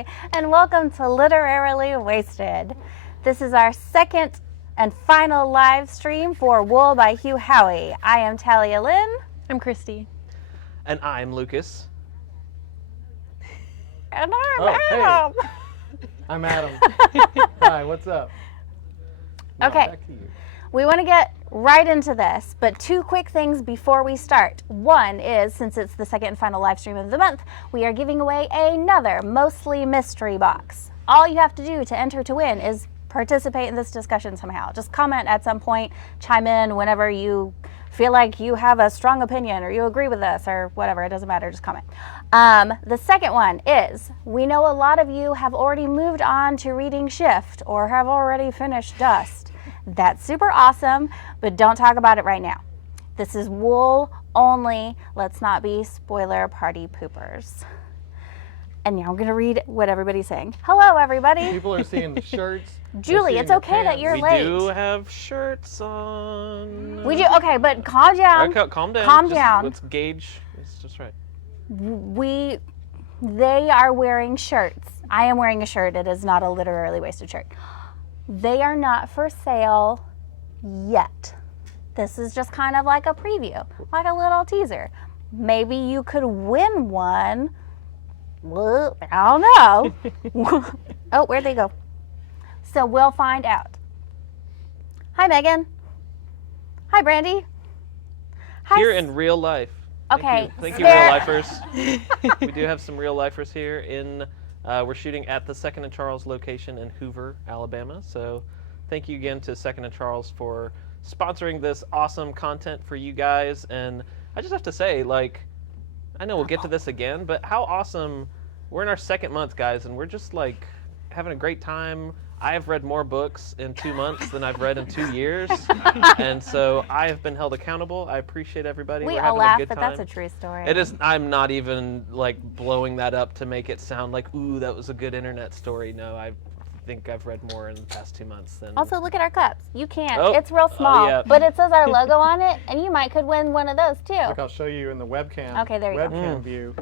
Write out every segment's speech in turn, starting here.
Hi, and welcome to Literarily Wasted. This is our second and final live stream for Wool by Hugh Howey. I am Talia Lynn. I'm Christy. And I'm Lucas. And I'm Adam. Hey. I'm Adam. Hi, what's up? Now, Okay. back to you. We want to get right into this, but two quick things before we start. One is, since it's the second and final live stream of the month, we are giving away another mostly mystery box. All you have to do to enter to win is participate in this discussion somehow. Just comment at some point, chime in whenever you feel like you have a strong opinion or you agree with us or whatever. It doesn't matter, just comment. The second one is, we know a lot of you have already moved on to reading Shift or have already finished Dust. That's super awesome, but don't talk about it right now. This is Wool only. Let's not be spoiler party poopers. And now I'm going to read what everybody's saying. Hello, everybody. People are seeing the shirts. Julie, it's okay that you're We late. do have shirts on. We do, okay, but calm down. Okay, calm down. Calm down. Let's gauge. It's just right. They are wearing shirts. I am wearing a shirt. It is not a literally wasted shirt. They are not for sale yet. This is just kind of like a preview, like a little teaser. Maybe you could win one. Well, I don't know. Oh, where'd they go? So we'll find out. Hi, Megan. Hi, Brandy. Hi, Here in real life. Okay. Thank you, real lifers. We do have some real lifers here in. We're shooting at the Second and Charles location in Hoover, Alabama. So thank you again to Second and Charles for sponsoring this awesome content for you guys. And I just have to say, like, I know we'll get to this again, but how awesome. We're in our second month, guys, and we're just, like, having a great time. I have read more books in 2 months than I've read in 2 years. And so I have been held accountable. I appreciate everybody. We We're all having laugh, a good but time. that's a true story. It is. I'm not even like blowing that up to make it sound like, ooh, that was a good internet story. No, I think I've read more in the past 2 months than. Also, look at our cups. You can't. Oh. It's real small, yeah. but it says our logo on it, and you might could win one of those too. Look, I'll show you in the webcam. Okay, there you go. Webcam view.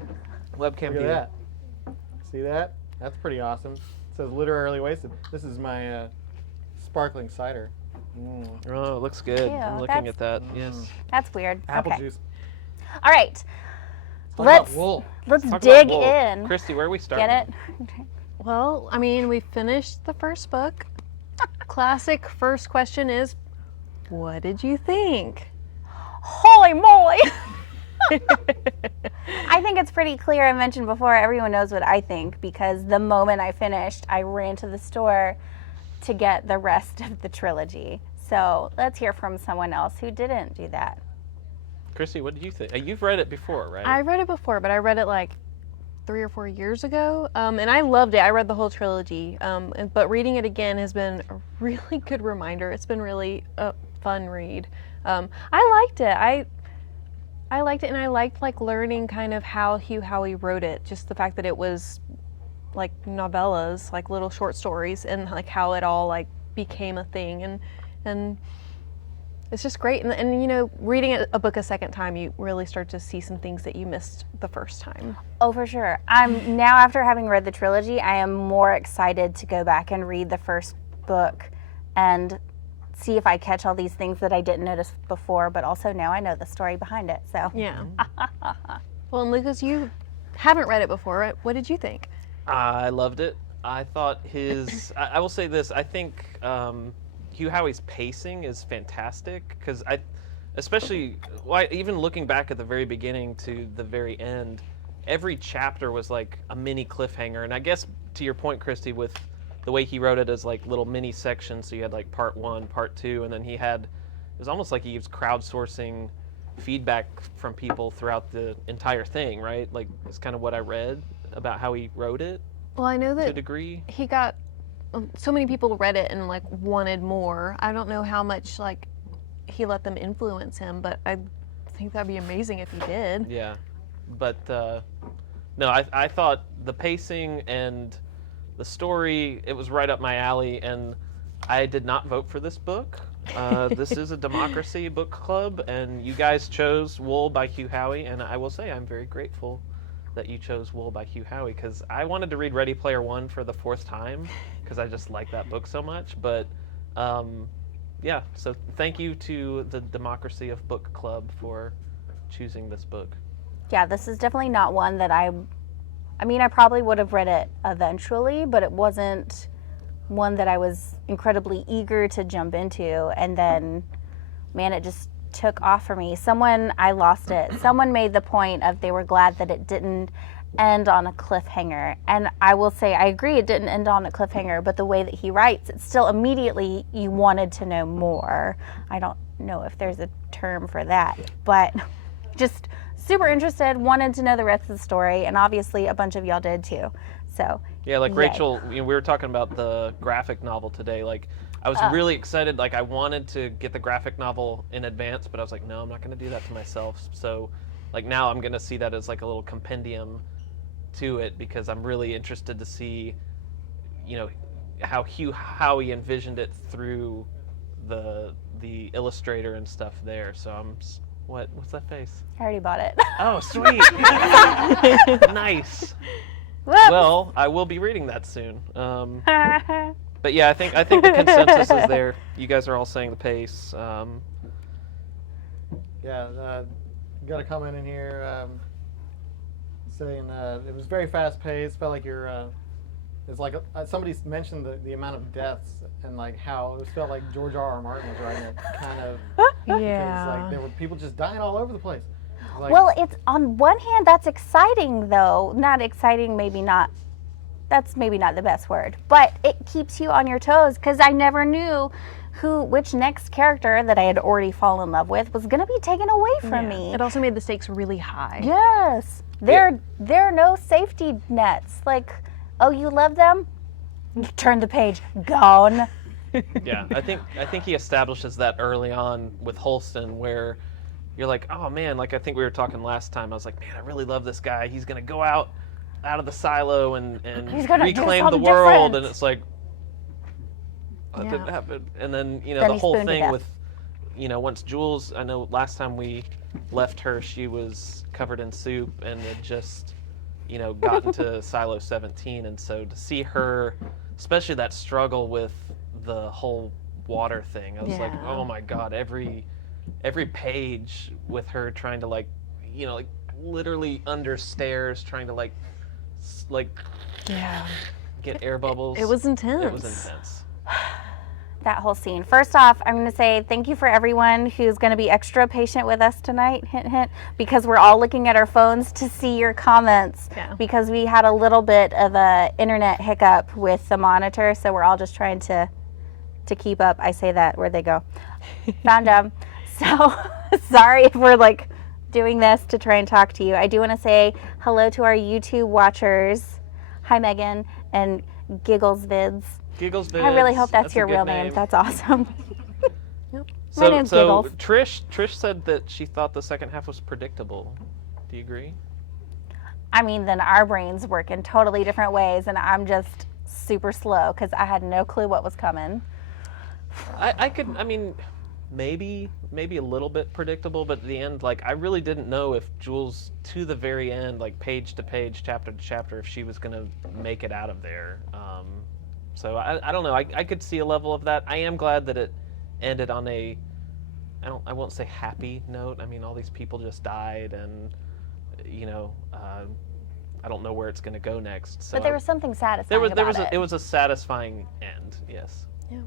Webcam Look view. at that. See that? That's pretty awesome. It says Literarily Wasted. This is my sparkling cider. Oh, it looks good. Ew, I'm looking at that. Yes. That's weird. Apple Okay. juice. All right. Talk Let's about wool. let's Talk dig about wool. in. Christy, where are we starting? Get it? Well, I mean, we finished the first book. Classic first question is, what did you think? Holy moly! I think it's pretty clear. I mentioned before, everyone knows what I think because the moment I finished, I ran to the store to get the rest of the trilogy. So let's hear from someone else who didn't do that. Christy, what did you think? You've read it before, right? I read it before, but I read it like 3 or 4 years ago, and I loved it. I read the whole trilogy, but reading it again has been a really good reminder. It's been really a fun read. I liked it. I liked it, and I liked like learning kind of how Hugh Howey wrote it. Just the fact that it was like novellas, like little short stories, and like how it all like became a thing, and it's just great. And you know, reading a book a second time, you really start to see some things that you missed the first time. Oh, for sure. I'm now, after having read the trilogy, I am more excited to go back and read the first book and see if I catch all these things that I didn't notice before, but also now I know the story behind it. So Yeah. Well, and Lucas, you haven't read it before, right? What did you think? I loved it. I thought his. I will say this. I think Hugh Howey's pacing is fantastic because especially even looking back at the very beginning to the very end, every chapter was like a mini cliffhanger. And I guess to your point, Christy, with the way he wrote it as like little mini sections, so you had like part 1, part 2, and then it was almost like he was crowdsourcing feedback from people throughout the entire thing, right? Like it's kind of what I read about how he wrote it Well, I know to a that degree. he got so many people read it and like wanted more. I don't know how much like he let them influence him, but I think that'd be amazing if he did. Yeah, but no, I thought the pacing and the story, it was right up my alley, and I did not vote for this book. This is a democracy book club, and you guys chose Wool by Hugh Howey, and I will say I'm very grateful that you chose Wool by Hugh Howey, because I wanted to read Ready Player One for the 4th time because I just like that book so much. But yeah, so thank you to the Democracy of Book Club for choosing this book. Yeah, this is definitely not one that I mean, I probably would have read it eventually, but it wasn't one that I was incredibly eager to jump into. And then, man, it just took off for me. I lost it. Someone made the point of they were glad that it didn't end on a cliffhanger. And I will say, I agree, it didn't end on a cliffhanger, but the way that he writes, it's still immediately you wanted to know more. I don't know if there's a term for that, but just super interested, wanted to know the rest of the story, and obviously a bunch of y'all did too. So yeah, like yay. Rachel, we were talking about the graphic novel today. Like, I was really excited. Like, I wanted to get the graphic novel in advance, but I was like, no, I'm not going to do that to myself. So, like, now I'm going to see that as like a little compendium to it, because I'm really interested to see, you know, how he envisioned it through the illustrator and stuff there. So what's that face? I already bought it. Oh, sweet. Nice. Whoops. Well, I will be reading that soon. But yeah, I think the consensus is there. You guys are all saying the pace. Yeah, got a comment in here saying it was very fast paced. Felt like it's like somebody mentioned the amount of deaths and like how it felt like George R.R. Martin was writing it, kind of. Yeah. Because like there were people just dying all over the place. Like, Well, it's on one hand that's exciting though. Not exciting, maybe not. That's maybe not the best word, but it keeps you on your toes because I never knew which next character that I had already fallen in love with was going to be taken away from me. It also made the stakes really high. Yes, there are no safety nets. Like, oh, you love them? Turn the page, gone. Yeah, I think he establishes that early on with Holston, where you're like, oh man, like I think we were talking last time. I was like, man, I really love this guy. He's gonna go out of the silo and He's gonna do reclaim the something world, different. and it's like, that Yeah. didn't happen. And then Then the he's whole spooned to thing death. with, once Jules, I know last time we left her, she was covered in soup and had just, gotten to silo 17, and so to see her, especially that struggle with the whole water thing, I was like, Yeah. oh my god, every page with her trying to like literally under stairs trying to like Yeah. get air bubbles. It was intense. It was intense. That whole scene. First off, I'm going to say thank you for everyone who's going to be extra patient with us tonight, hint, hint, because we're all looking at our phones to see your comments Yeah. because we had a little bit of a internet hiccup with the monitor, so we're all just trying to keep up. I say that, where'd they go? Found them. So sorry if we're like doing this to try and talk to you. I do want to say hello to our YouTube watchers. Hi, Megan, and Giggles Vids. Giggles Vids. I really hope that's a your good real name. That's awesome. So, name's so Giggles. Trish said that she thought the second half was predictable. Do you agree? I mean, then our brains work in totally different ways, and I'm just super slow because I had no clue what was coming. I mean, maybe a little bit predictable, but at the end, like, I really didn't know if Jules, to the very end, like page to page, chapter to chapter, if she was gonna make it out of there. So I don't know. I could see a level of that. I am glad that it ended on I won't say happy note. I mean, all these people just died, and I don't know where it's gonna go next. So But there was something satisfying it was a satisfying end. Yes. Yeah.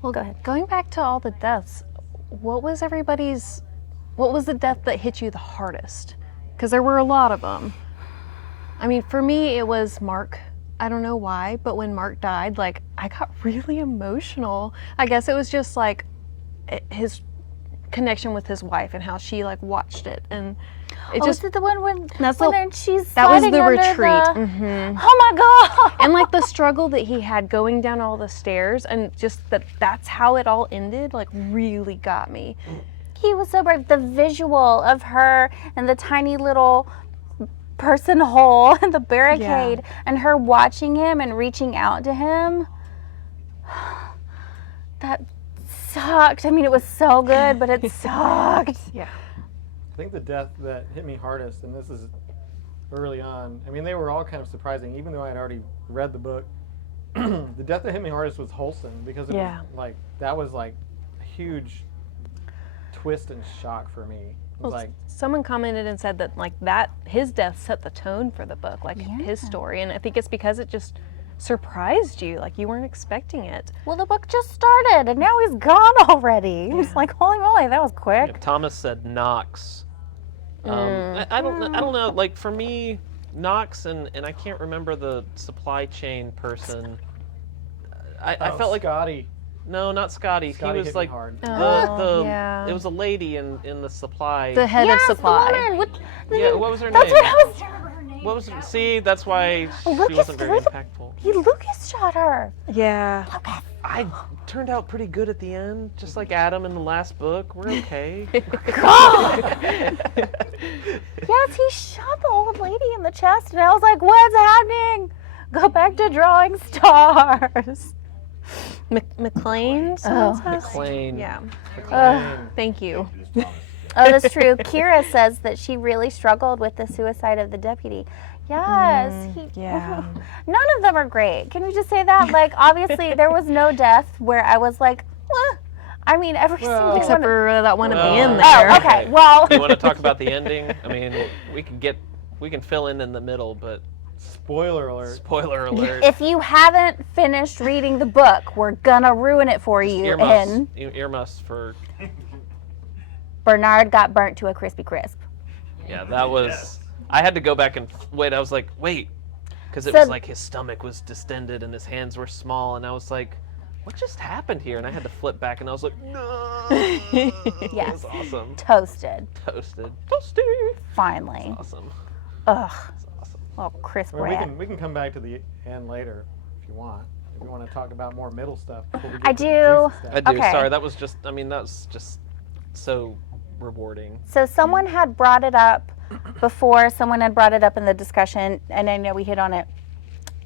Well, go ahead. Going back to all the deaths, what was the death that hit you the hardest? Because there were a lot of them. I mean, for me, it was Mark. I don't know why, but when Mark died, like, I got really emotional. I guess it was just like his connection with his wife and how she like watched it, and it Oh, just is it the one when she's that was sliding the under retreat. Oh my god! And like the struggle that he had going down all the stairs, and just that's how it all ended, like, really got me. He was so brave. The visual of her and the tiny little person hole in the barricade and her watching him and reaching out to him. That sucked. I mean, it was so good, but it sucked. Yeah. I think the death that hit me hardest, and this is early on. I mean, they were all kind of surprising, even though I had already read the book. The death that hit me hardest was Holston, because it Yeah. was like, that was like a huge twist and shock for me. It was Well, like, someone commented and said that like that his death set the tone for the book, like his story, and I think it's because it just surprised you, like you weren't expecting it. Well, the book just started, and now he's gone already. It's like, holy moly, that was quick. Yeah, Thomas said Knox. I don't know. Like for me, Knox and I can't remember the supply chain person. I felt like Scotty. no, not Scotty. Scotty He was hit me like hard. Yeah. It was a lady in the supply. The head Yes, of supply. the woman with Yeah, what was her That's name? what I was. What was see? That's why Lucas she wasn't very threw the- impactful. Lucas shot her. Yeah. I turned out pretty good at the end, just like Adam in the last book. We're okay. Yes, he shot the old lady in the chest, and I was like, what's happening? Go back to drawing stars. McLean? Oh. McLean. Yeah. McLean. Thank you. Oh, that's true. Kira says that she really struggled with the suicide of the deputy. Yes. yeah. None of them are great. Can we just say that? Like, obviously, there was no death where I was like, "Wah." I mean, every single one. Except for that one at the end Well, there. Oh, okay. Well, You want to talk about the ending? I mean, we can fill in the middle, but Spoiler alert. spoiler alert. if you haven't finished reading the book, we're gonna ruin it for you. And Earmuffs for Bernard got burnt to a crispy crisp. yeah. That was. I had to go back and wait. I was like, wait, because it So- was like his stomach was distended and his hands were small, and I was like, what just happened here? And I had to flip back, and I was like, no. That Yes. was awesome. Toasted. Toasted. Toasty. Finally. Awesome. Ugh. That's awesome. Well, crisp I mean, rat. we can come back to the end later if you want. If you want to talk about more middle stuff. before we get I to the do. juicy I stuff. do. Okay. Sorry, that was just. I mean, that was just so rewarding. So someone had brought it up before, someone had brought it up in the discussion, and I know we hit on it.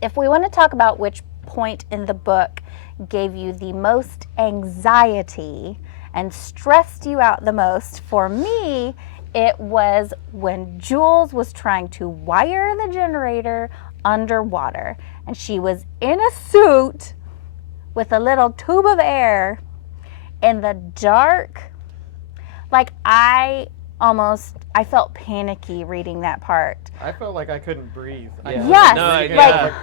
If we want to talk about which point in the book gave you the most anxiety and stressed you out the most, for me, it was when Jules was trying to wire the generator underwater, and she was in a suit with a little tube of air in the dark. Like, I felt panicky reading that part. I felt like I couldn't breathe. Yes, yeah.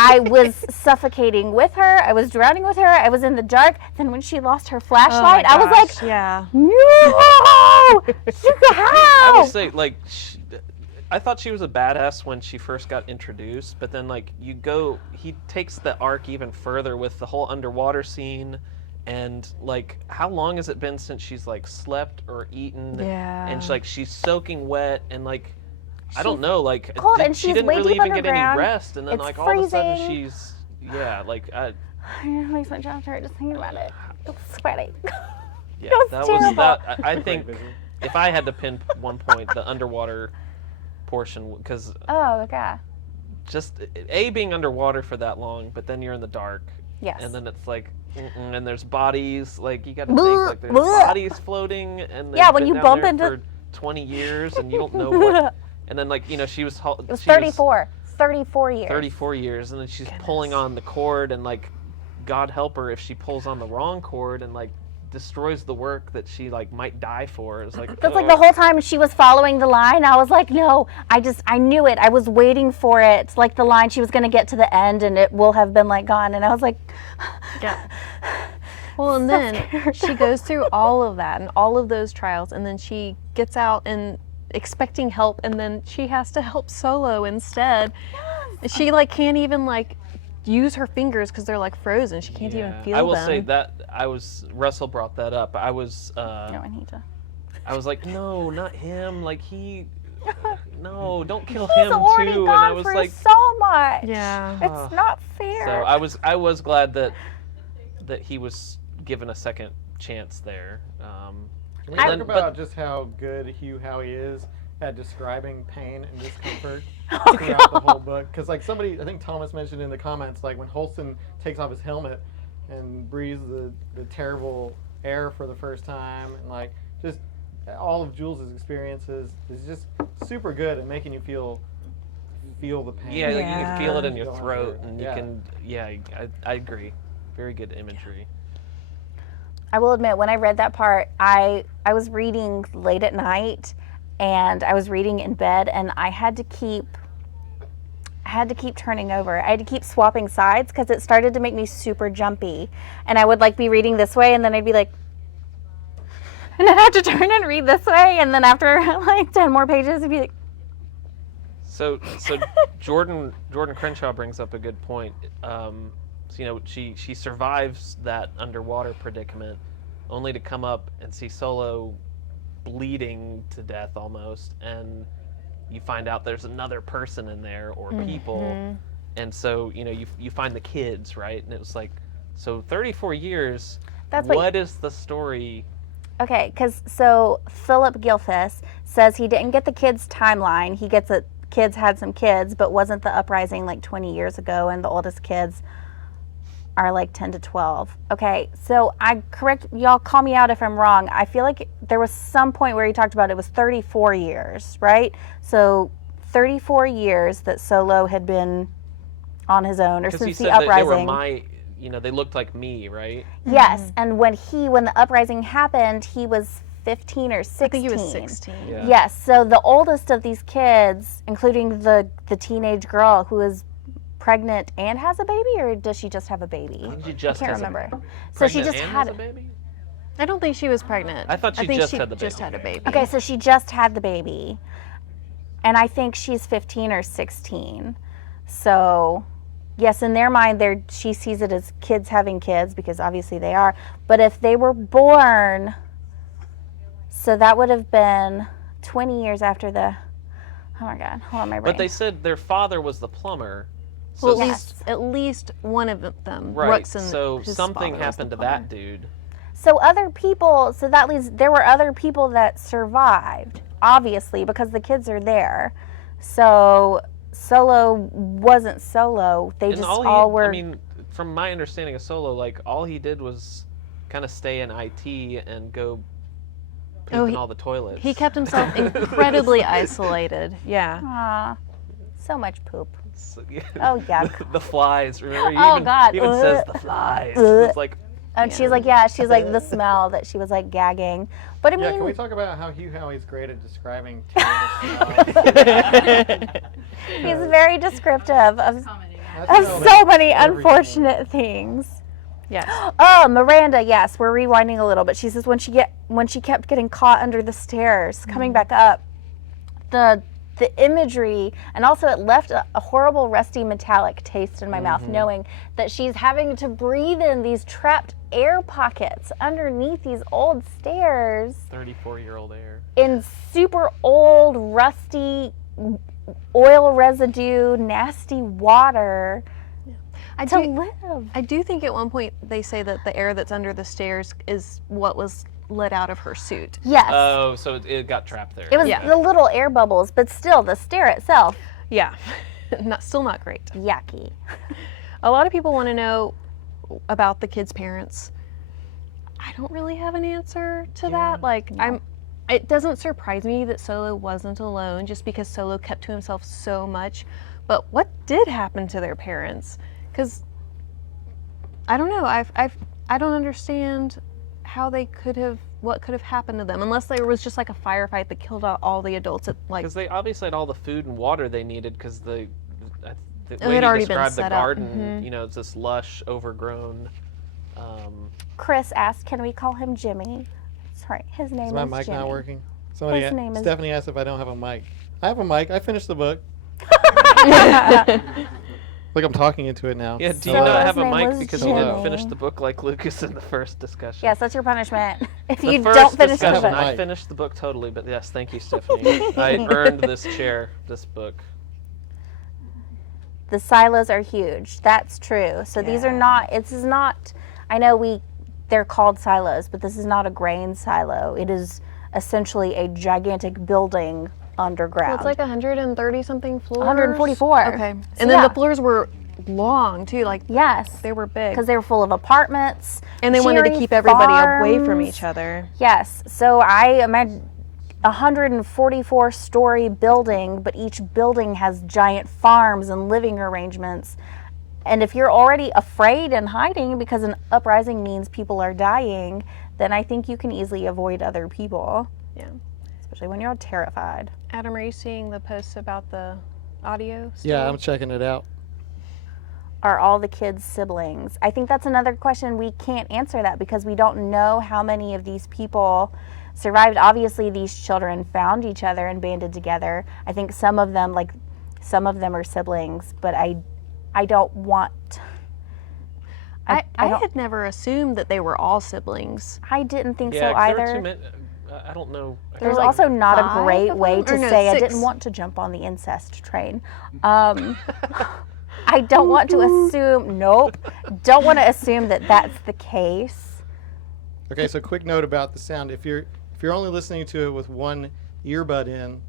I was suffocating with her. I was drowning with her. I was in the dark. Then when she lost her flashlight, I was like, yeah. no! I How? will say, like, I thought she was a badass when she first got introduced, but then, like, he takes the arc even further with the whole underwater scene, and, like, how long has it been since she's, like, slept or eaten? Yeah. And, she's soaking wet, and, like, I don't know, like, cold, and she she's didn't way really deep even get any underground. rest, and then, It's like, all of a sudden freezing. she's, yeah, like, It makes my jaw hurt just thinking about it. It's sweating. yeah, was that terrible. was that. I think visual. if I had to pin one point, the underwater portion, because Oh, okay. just being underwater for that long, but then you're in the dark, Yes. and then it's like, and there's bodies, like you got to Bleh, think like there's bleh. bodies floating, and Yeah, they've when been you down bump there into- for 20 years, and you don't know what, and then like she was It was 34. 34 years. 34 years, and then she's pulling on the cord, and like, God help her if she pulls on the wrong cord and like destroys the work that she like might die for. It's like That's like the whole time she was following the line, I was like, no, I knew it. I was waiting for it. Like the line, she was going to get to the end and it will have been like gone. And I was like, Yeah. Well, and then she goes through all of that and all of those trials, and then she gets out and expecting help, and then she has to help solo instead. She like can't even like use her fingers because they're like frozen. She can't even feel them. I will say that Russell brought that up. I was no, I need to. I was like, no, not him. Like no, don't kill He's him already too. gone And I was through like, so much. Yeah. It's not fair. so I was glad that he was given a second chance there. Can we I- talk about just how good Hugh Howey is at describing pain and discomfort Oh, throughout the whole book? Because like somebody, I think Thomas mentioned in the comments, like when Holston takes off his helmet and breathes the terrible air for the first time, and like just all of Jules' experiences is just super good at making you feel the pain. Yeah, like you Yeah. can feel it in your Going throat, through it. and you Yeah. can. Yeah, I agree. Very good imagery. I will admit, when I read that part, I was reading late at night, and I was reading in bed, and I had to keep turning over. I had to keep swapping sides because it started to make me super jumpy. And I would like be reading this way, and then I'd be like, and I'd have to turn and read this way, and then after like 10 more pages, I'd be like, So Jordan Crenshaw brings up a good point. So, she survives that underwater predicament, only to come up and see Solo bleeding to death almost, and you find out there's another person in there or people, and so you find the kids, right? And it was like, so 34 years. That's what is the story? okay, because so Philip Gilfus says he didn't get the kids' timeline. He gets that kids had some kids, but wasn't the uprising like 20 years ago, and the oldest kids are like 10 to 12. Okay, so y'all call me out if I'm wrong. I feel like there was some point where he talked about it was 34 years, right? So 34 years that Solo had been on his own, or Because he since the said that they uprising. were they looked like me, right? Yes, and when the uprising happened, he was 15 or 16. I think he was 16. Yeah. Yes, so the oldest of these kids, including the teenage girl who is pregnant and has a baby, or does she just have a baby? I think she just I can't has a- remember. So she Pregnant just and had has a baby. I don't think she was pregnant. I thought she think just she had the just baby. had a baby. Okay, so she just had the baby, and I think she's 15 or 16. So, yes, in their mind, she sees it as kids having kids because obviously they are. But if they were born, so that would have been 20 years after the. Oh my God! Hold on, my brain. But they said their father was the plumber. So Well, Yes. at least one of them. right. Ruxin, So his something father was happened the to that plumber. dude. So other people, so that leaves, there were other people that survived, obviously, because the kids are there. So Solo wasn't Solo. They And just all all were. I mean, from my understanding of Solo, like all he did was kind of stay in IT and go poop in all the toilets. He kept himself incredibly isolated. Yeah. Aw, so much poop. So, yeah. Oh, yuck. The flies. Remember? He Oh, even, God. He even says the flies. It's like, And she's like, she's like the smell that she was like gagging. But I Yeah, mean, can we talk about how Hugh Howey's great at describing terrible smells? he's very descriptive of I smell so many everything. unfortunate things. Yes. Oh, Miranda, yes, we're rewinding a little, but she says when she kept getting caught under the stairs, coming back up, the imagery, and also it left a horrible rusty metallic taste in my mouth, knowing that she's having to breathe in these trapped air pockets underneath these old stairs 34-year-old air. in super old, rusty, oil residue, nasty water I to do, live. I do think at one point they say that the air that's under the stairs is what was let out of her suit. Yes. Oh, so it got trapped there. It was Yeah. the little air bubbles, but still, the stair itself, Yeah. Still not great. yucky. A lot of people want to know about the kids' parents. I don't really have an answer to that. Like, it doesn't surprise me that Solo wasn't alone just because Solo kept to himself so much. But what did happen to their parents? Because I don't know. I don't understand how what could have happened to them, unless there was just like a firefight that killed out all the adults at like. Because they obviously had all the food and water they needed because the way had he already been described the set up. garden, it's this lush, overgrown. Chris asked, can we call him Jimmy? Sorry, his name Is is my mic Jimmy. not working? Somebody, His name is- Stephanie asked if I don't have a mic. I have a mic. I finished the book. Like I'm talking into it now. Yeah, do you Solo's not have a name mic was because you didn't Jimmy. finish the book like Lucas in the first discussion? Yes, that's your punishment. If The you first don't finish the discussion, book. I Mic. finished the book totally, but yes, thank you, Stephanie. I earned this chair, this book. The silos are huge. That's true. So these are not, this is not, I know they're called silos, but this is not a grain silo. It is essentially a gigantic building underground. Well, it's like 130 something floors. 144. Okay. So And then yeah. the floors were long too. Like Yes, they were big. because they were full of apartments. And they wanted to machinery, keep everybody away from farms. each other. Yes. So I imagine 144-story building, but each building has giant farms and living arrangements. And if you're already afraid and hiding because an uprising means people are dying, then I think you can easily avoid other people. Yeah. Especially when you're terrified. Adam, are you seeing the posts about the audio still? Yeah, I'm checking it out. Are all the kids siblings? I think that's another question. We can't answer that because we don't know how many of these people survived. Obviously, these children found each other and banded together. I think some of them are siblings, but I don't want. I had never assumed that they were all siblings. I didn't think Yeah, so 'cause there are either. too many, I don't know. There's like also not a 5 great of way them? to Or no, say I 6. didn't want to jump on the incest train. I don't want to assume. Nope. Don't want to assume that that's the case. Okay, so quick note about the sound. If you're only listening to it with one earbud in,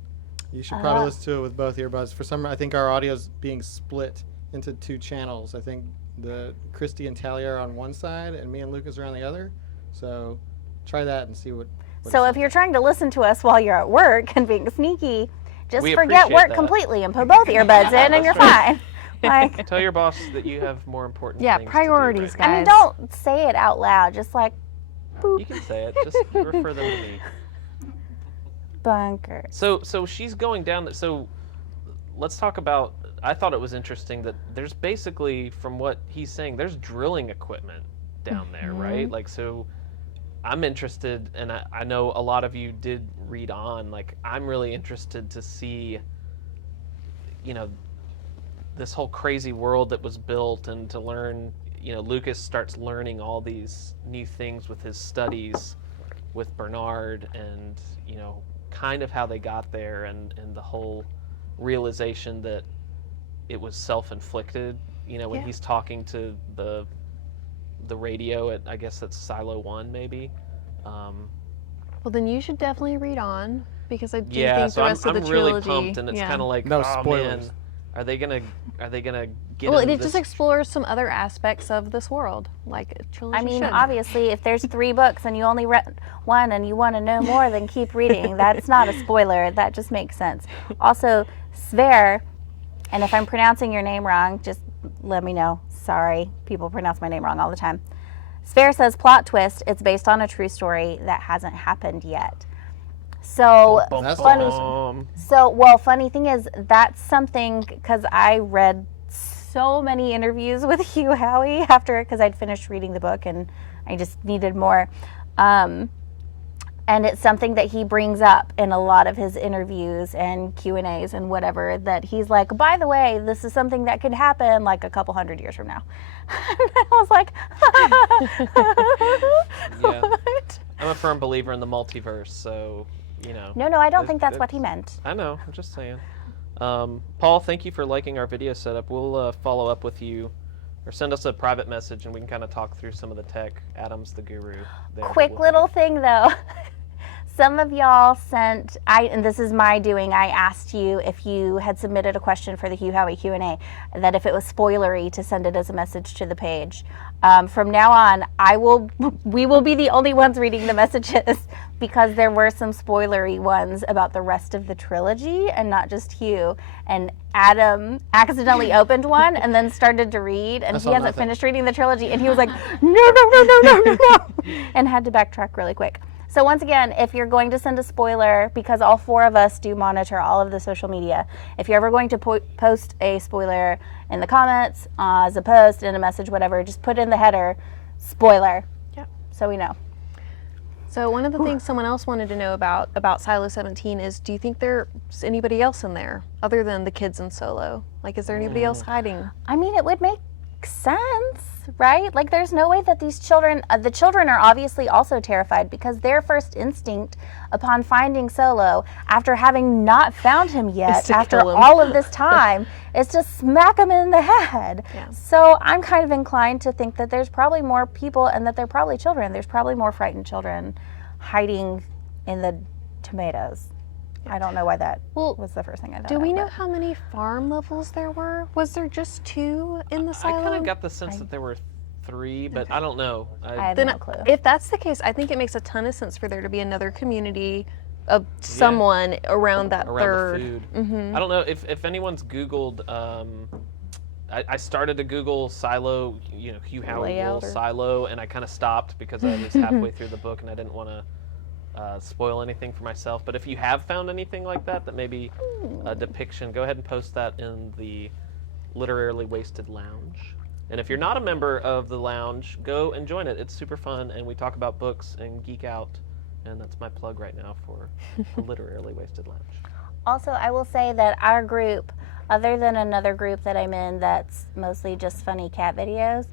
you should probably listen to it with both earbuds. For some, I think our audio's being split into 2 channels. I think the Christy and Talia are on one side, and me and Lucas are on the other. So try that and see what So if you're trying to listen to us while you're at work and being sneaky, just We forget appreciate work that. completely and put both earbuds in and you're fine. Like, Tell your boss that you have more important Yeah, things to do priorities, right guys. I mean, don't say it out loud. Just like, now. You can say it. Just refer them to me. bunkers. So she's going down. So let's talk about. I thought it was interesting that there's basically, from what he's saying, there's drilling equipment down there, right? Like, so I'm interested, and I know a lot of you did read on. Like, I'm really interested to see, this whole crazy world that was built, and to learn. Lucas starts learning all these new things with his studies with Bernard, and kind of how they got there, and the whole realization that it was self-inflicted, when he's talking to the radio at, I guess that's Silo 1 maybe. Well, then you should definitely read on, because I do Yeah, think so the rest I'm of the really trilogy. pumped, and it's kind of like, No oh spoilers. man, are they gonna get Well, into it this? just explores some other aspects of this world, like a trilogy I mean, should. obviously, if there's 3 books and you only read one and you want to know more, then keep reading. That's not a spoiler. That just makes sense. Also, Sver, and if I'm pronouncing your name wrong, just let me know. Sorry, people pronounce my name wrong all the time. Sver says, plot twist, it's based on a true story that hasn't happened yet. So, That's funny. awesome. Funny thing is, that's something, because I read so many interviews with Hugh Howey after, because I'd finished reading the book and I just needed more. And it's something that he brings up in a lot of his interviews and Q&As and whatever, that he's like, by the way, this is something that could happen like a couple hundred years from now. And I was like, Yeah. what? I'm a firm believer in the multiverse, so No, I don't There's- think that's what he meant. I know. I'm just saying. Paul, thank you for liking our video setup. We'll follow up with you, or send us a private message, and we can kind of talk through some of the tech. Adam's the guru. There, but Quick we'll little have thing though. Some of y'all sent, and this is my doing, I asked you if you had submitted a question for the Hugh Howey Q&A, that if it was spoilery to send it as a message to the page. From now on, we will be the only ones reading the messages, because there were some spoilery ones about the rest of the trilogy and not just Hugh. And Adam accidentally opened one and then started to read, and I he saw hasn't nothing. finished reading the trilogy, and he was like, no, and had to backtrack really quick. So once again, if you're going to send a spoiler, because all 4 of us do monitor all of the social media, if you're ever going to post a spoiler in the comments, as a post, in a message, whatever, just put in the header, spoiler. Yeah. So we know. So one of the things someone else wanted to know about Silo 17 is, do you think there's anybody else in there other than the kids in Solo? Like, is there anybody else hiding? I mean, it would make sense, right? Like, there's no way that these children, the children are obviously also terrified, because their first instinct upon finding Solo, after having not found him yet, to after kill him. all of this time, is to smack him in the head. Yeah. So I'm kind of inclined to think that there's probably more people, and that they're probably children. There's probably more frightened children hiding in the tomatoes. I don't know why that was the first thing I thought. Do we of, know but- how many farm levels there were? Was there just 2 in the I silo? kind of got the sense that there were 3, but I don't know. I have Then no clue. if that's the case, I think it makes a ton of sense for there to be another community someone around that around third. the food. Mm-hmm. I don't know if anyone's Googled. I started to Google Silo, Hugh Howey Layout Wool or- Silo, and I kind of stopped because I was halfway through the book and I didn't want to spoil anything for myself. But if you have found anything like that maybe a depiction, go ahead and post that in the Literarily Wasted Lounge. And if you're not a member of the lounge, go and join it. It's super fun, and we talk about books and geek out. And that's my plug right now for the Literarily Wasted Lounge. Also, I will say that our group, other than another group that I'm in that's mostly just funny cat videos,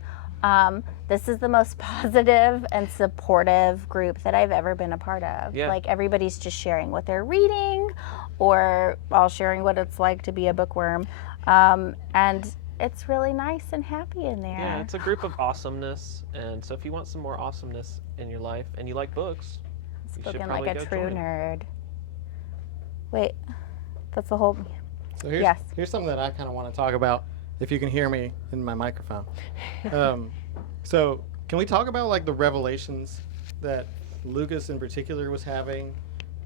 this is the most positive and supportive group that I've ever been a part of. Yeah. Like, everybody's just sharing what they're reading, or all sharing what it's like to be a bookworm. And it's really nice and happy in there. Yeah, it's a group of awesomeness, and so if you want some more awesomeness in your life and you like books, you should Spoken probably like a go true join. nerd. Wait, that's the whole. So Yes. here's something that I kind of want to talk about, if you can hear me in my microphone. So can we talk about like the revelations that Lucas in particular was having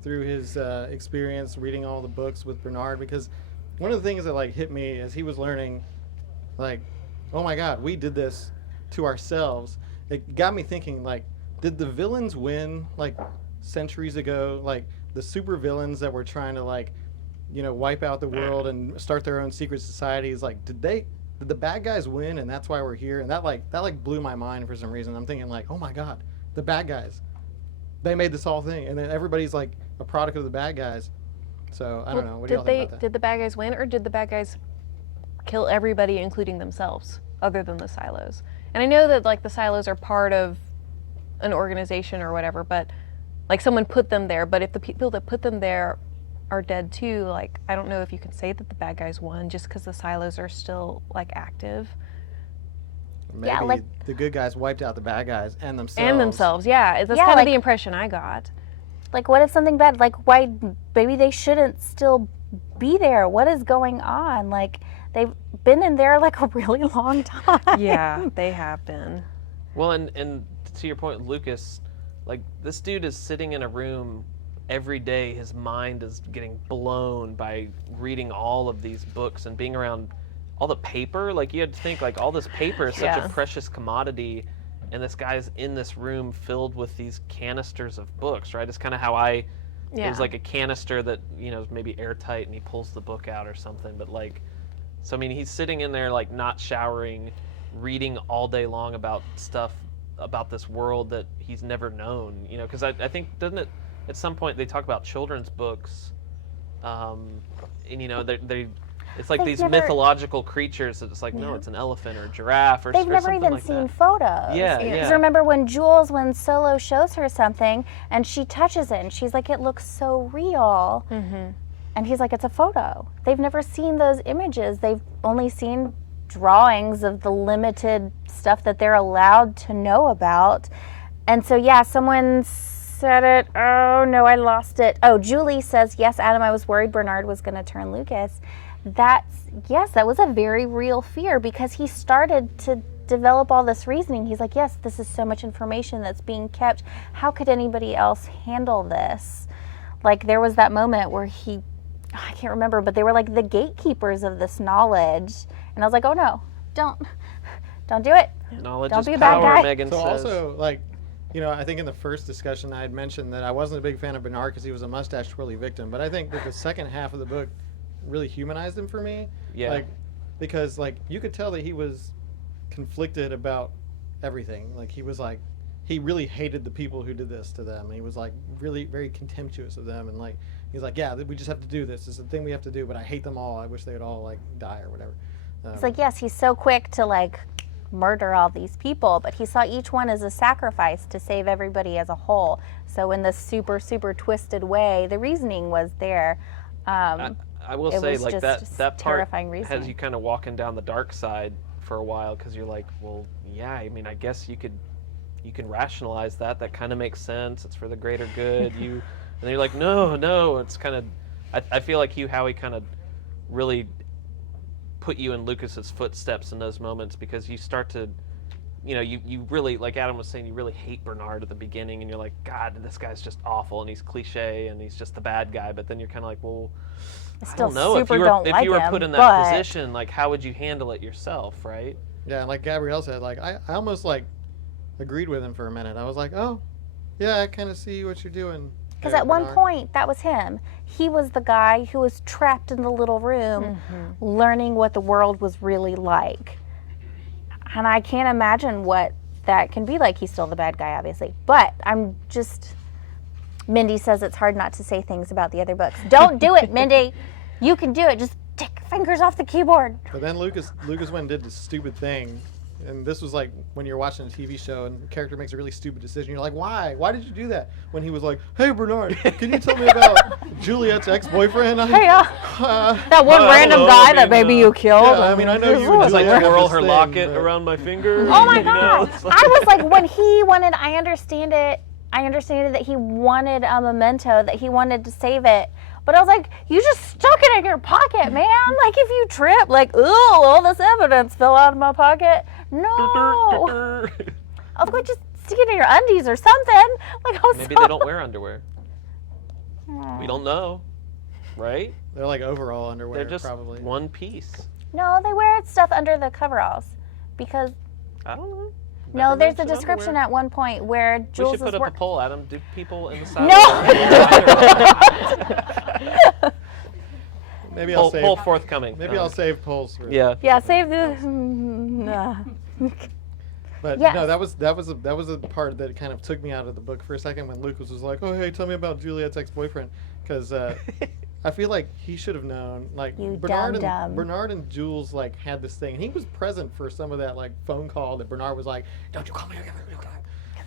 through his experience reading all the books with Bernard? Because one of the things that like hit me as he was learning, like, oh my God, we did this to ourselves. It got me thinking, like, did the villains win like centuries ago? Like the super villains that were trying to like, wipe out the world and start their own secret societies. Like, did the bad guys win, and that's why we're here? And that blew my mind for some reason. I'm thinking like, oh my God, the bad guys, they made this whole thing, and then everybody's like a product of the bad guys. So I don't know. What do y'all think about that? Did the bad guys win, or did the bad guys kill everybody, including themselves, other than the silos? And I know that like the silos are part of an organization or whatever, but like someone put them there. But if the people that put them there are dead too, like I don't know if you can say that the bad guys won just because the silos are still like active. Maybe Yeah, like- the good guys wiped out the bad guys and themselves. And themselves, yeah. That's Yeah, kind like- of the impression I got. Like, what if something bad? Like, why? Maybe they shouldn't still be there. What is going on? Like, they've been in there like a really long time. Yeah, they have been. Well, and to your point, Lucas, like this dude is sitting in a room every day. His mind is getting blown by reading all of these books and being around all the paper. Like you had to think, like all this paper is such Yeah. a precious commodity, and this guy's in this room filled with these canisters of books, right? It's kind of how it Yeah. was like a canister that is maybe airtight, and he pulls the book out or something. But like, so I mean, he's sitting in there like not showering, reading all day long about stuff about this world that he's never known. Because I think, doesn't it at some point they talk about children's books, and they it's like They've these never- mythological creatures that it's like, no, it's an elephant or a giraffe or They've or never something even like seen that. photos. Yeah, Because yeah. remember when Solo shows her something and she touches it and she's like, it looks so real. Mm-hmm. And he's like, it's a photo. They've never seen those images. They've only seen drawings of the limited stuff that they're allowed to know about. And so, yeah, someone said it. Oh, no, I lost it. Oh, Julie says, yes, Adam, I was worried Bernard was going to turn Lucas. That was a very real fear because he started to develop all this reasoning. He's like, yes, this is so much information that's being kept. How could anybody else handle this? Like, there was that moment where I can't remember, but they were like the gatekeepers of this knowledge. And I was like, oh no, don't do it. Knowledge Don't is be a bad power, guy. Megan So says. also, like, I think in the first discussion I had mentioned that I wasn't a big fan of Bernard because he was a mustache twirly victim. But I think that the second half of the book really humanized him for me. Yeah. Like, because like you could tell that he was conflicted about everything. Like he was like, he really hated the people who did this to them. And he was like really very contemptuous of them. And like he's like, yeah, we just have to do this. It's a thing we have to do. But I hate them all. I wish they would all like die or whatever. It's like, yes, he's so quick to like murder all these people, but he saw each one as a sacrifice to save everybody as a whole. So in this super, super twisted way, the reasoning was there. I will It say, was like just that part terrifying has reasoning. you kind of walking down the dark side for a while because you're like, well, yeah, I mean, I guess you can rationalize that. That kind of makes sense. It's for the greater good. And then you're like, no. It's kind of, I feel like Hugh Howey kind of really put you in Lucas's footsteps in those moments because you start to you really, like Adam was saying, you really hate Bernard at the beginning, and you're like, God, this guy's just awful, and he's cliche, and he's just the bad guy. But then you're kind of like, well, I Still don't know. If super you were don't if like you were him, put in that but- position, like, how would you handle it yourself, right? Yeah, and like Gabrielle said, like I almost like agreed with him for a minute. I was like, oh, yeah, I kind of see what you're doing. Because there, at one Bernard." point, that was him. He was the guy who was trapped in the little room learning what the world was really like. And I can't imagine what that can be like. He's still the bad guy, obviously. But I'm just... Mindy says it's hard not to say things about the other books. Don't do it, Mindy. You can do it. Just take your fingers off the keyboard. But then Lucas went and did this stupid thing. And this was like when you're watching a TV show and the character makes a really stupid decision. You're like, why? Why did you do that? When he was like, hey, Bernard, can you tell me about Juliet's ex-boyfriend? Hey, that one I random don't know, guy I that mean, maybe you killed. yeah, I mean, I know you and It's like Juliet have twirl this her thing, locket but- around my finger. Oh my you know, god! it's like- I was like, when he wanted, I understand it that he wanted a memento, that he wanted to save it. But I was like, you just stuck it in your pocket, man. Like, if you trip, like, ooh, all this evidence fell out of my pocket. No. I was like, just stick it in your undies or something. Like, I was Maybe so... they don't wear underwear. We don't know, right? They're like overall underwear, They're just probably. one piece. No, they wear stuff under the coveralls. Because, I don't know. no, Never there's a mentioned description underwear. at one point where We Jules should put is up a poll, Adam. Do people in the South? No. Maybe I'll Poll save. forthcoming. Maybe I'll save polls for. Yeah. Yeah, save the... But Yes. no, that was a part that kind of took me out of the book for a second when Lucas was like, "Oh, hey, tell me about Juliet's ex-boyfriend," because I feel like he should have known. Like You Bernard dumb. and Bernard and Jules like had this thing, and he was present for some of that like phone call that Bernard was like, "Don't you call me again?"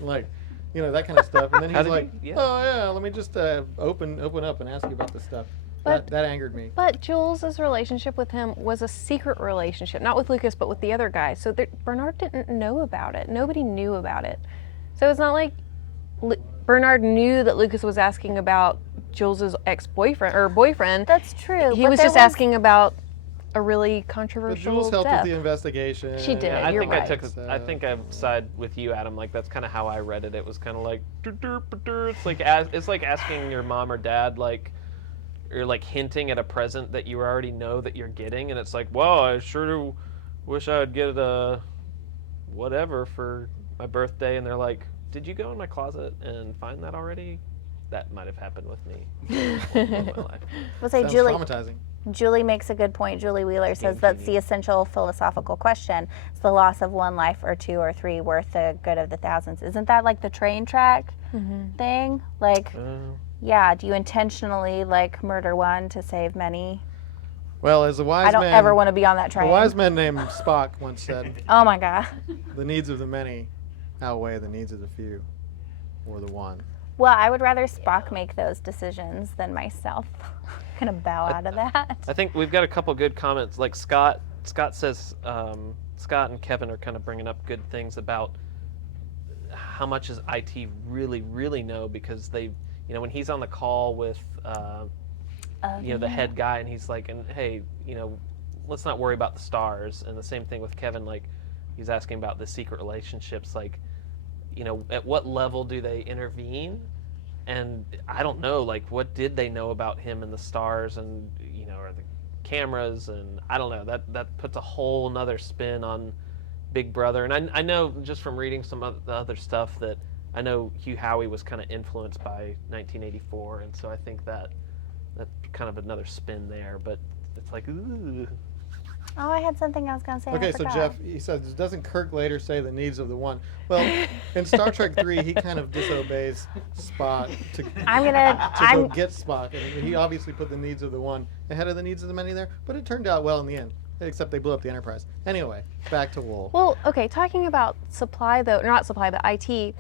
Like, you know, that kind of stuff. And then How he's did like, he- yeah. "Oh yeah, let me just open up and ask you about this stuff." But- that angered me. But Jules' relationship with him was a secret relationship, not with Lucas, but with the other guy. So Bernard didn't know about it. Nobody knew about it. So it's not like Bernard knew that Lucas was asking about Jules' ex-boyfriend or boyfriend. That's true. He but was there just asking about a really But controversial Jules helped death. with the investigation. She did. Yeah, I You're think right. I think I side with you, Adam. Like that's kind of how I read it. It was kind of like it's like asking your mom or dad like you're like hinting at a present that you already know that you're getting, and it's like, well, I sure do wish I would get a whatever for my birthday, and they're like, did you go in my closet and find that already? That might have happened with me. In my life. We'll say Sounds Julie. traumatizing. Julie makes a good point. Julie Wheeler says that's the essential philosophical question. It's the loss of one life or two or three worth the good of the thousands. Isn't that like the train track thing? Like, yeah, do you intentionally like murder one to save many? Well, as a wise I don't man, ever want to be on that a train. wise man named Spock once said, Oh my god. "The needs of the many outweigh the needs of the few, or the one." Well, I would rather Spock make those decisions than myself. I'm gonna bow out of that. I think we've got a couple good comments. Like Scott says, Scott and Kevin are kind of bringing up good things about how much does IT really know, because they, you know, when he's on the call with, you know, the head guy, and he's like, and hey, you know, let's not worry about the stars. And the same thing with Kevin, like he's asking about the secret relationships, like, you know, at what level do they intervene? And I don't know, like, what did they know about him and the stars, and you know, or the cameras, and I don't know. That puts a whole nother spin on Big Brother. And I know just from reading some of the other stuff that I know Hugh Howey was kind of influenced by 1984, and so I think that's kind of another spin there. But it's like, ooh. Oh, I had something I was gonna say. and I Okay, so forgot. Jeff, he says, doesn't Kirk later say the needs of the one? Well, in Star Trek 3, he kind of disobeys Spock to go get Spock, and he obviously put the needs of the one ahead of the needs of the many there, but it turned out well in the end, except they blew up the Enterprise. Anyway, back to Wool. Well, okay, talking about supply though, or not supply, but IT,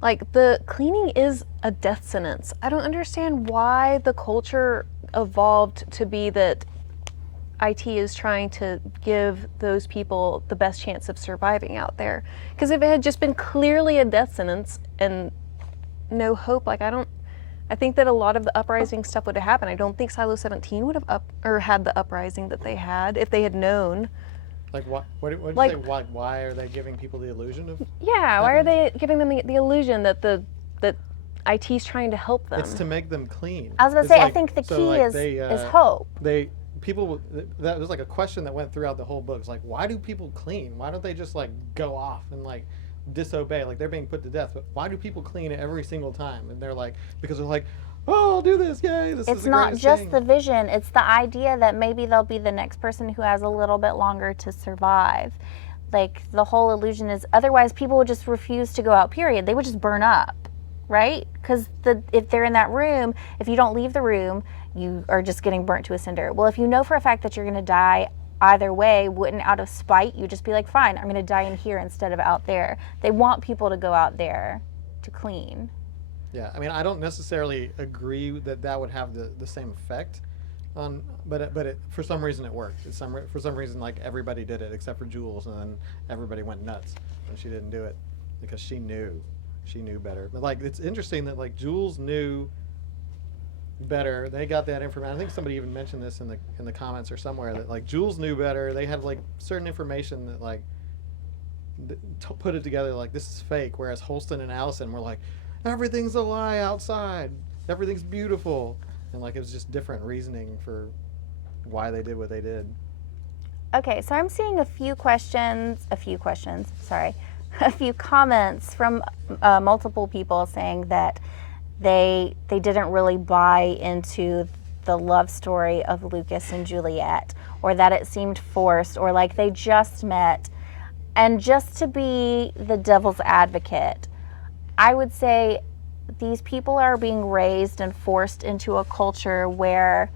like the cleaning is a death sentence. I don't understand why the culture evolved to be that IT is trying to give those people the best chance of surviving out there. Because if it had just been clearly a death sentence and no hope, like I think that a lot of the uprising stuff would have happened. I don't think Silo 17 would have had the uprising that they had if they had known. Like what did you Like- say? Why are they giving people the illusion of? Yeah, why are they giving them the illusion that that IT's trying to help them? It's to make them clean. I was gonna It's say, I like- think the so, key like, is hope. That was like a question that went throughout the whole book. It's like, why do people clean? Why don't they just like go off and like disobey? Like they're being put to death, but why do people clean every single time? And they're like, because they're like, oh, I'll do this, yay! This is It's the not greatest just thing. the vision, it's the idea that maybe they'll be the next person who has a little bit longer to survive. Like the whole illusion is otherwise people would just refuse to go out, period. They would just burn up, right? Because if they're in that room, if you don't leave the room, you are just getting burnt to a cinder. Well, if you know for a fact that you're going to die either way, wouldn't out of spite you just be like, fine, I'm going to die in here instead of out there? They want people to go out there to clean. Yeah, I mean, I don't necessarily agree that that would have the same effect on, but for some reason it worked. For some reason, like everybody did it except for Jules, and then everybody went nuts when she didn't do it because she knew better. But like, it's interesting that like Jules knew better. They got that information. I think somebody even mentioned this in the comments or somewhere that like Jules knew better. They had like certain information that like put it together like this is fake, whereas Holston and Allison were like, everything's a lie outside, everything's beautiful, and like it was just different reasoning for why they did what they did. Okay, so I'm seeing a few comments from multiple people saying that they didn't really buy into the love story of Lucas and Juliet, or that it seemed forced, or like they just met. And just to be the devil's advocate, I would say these people are being raised and forced into a culture where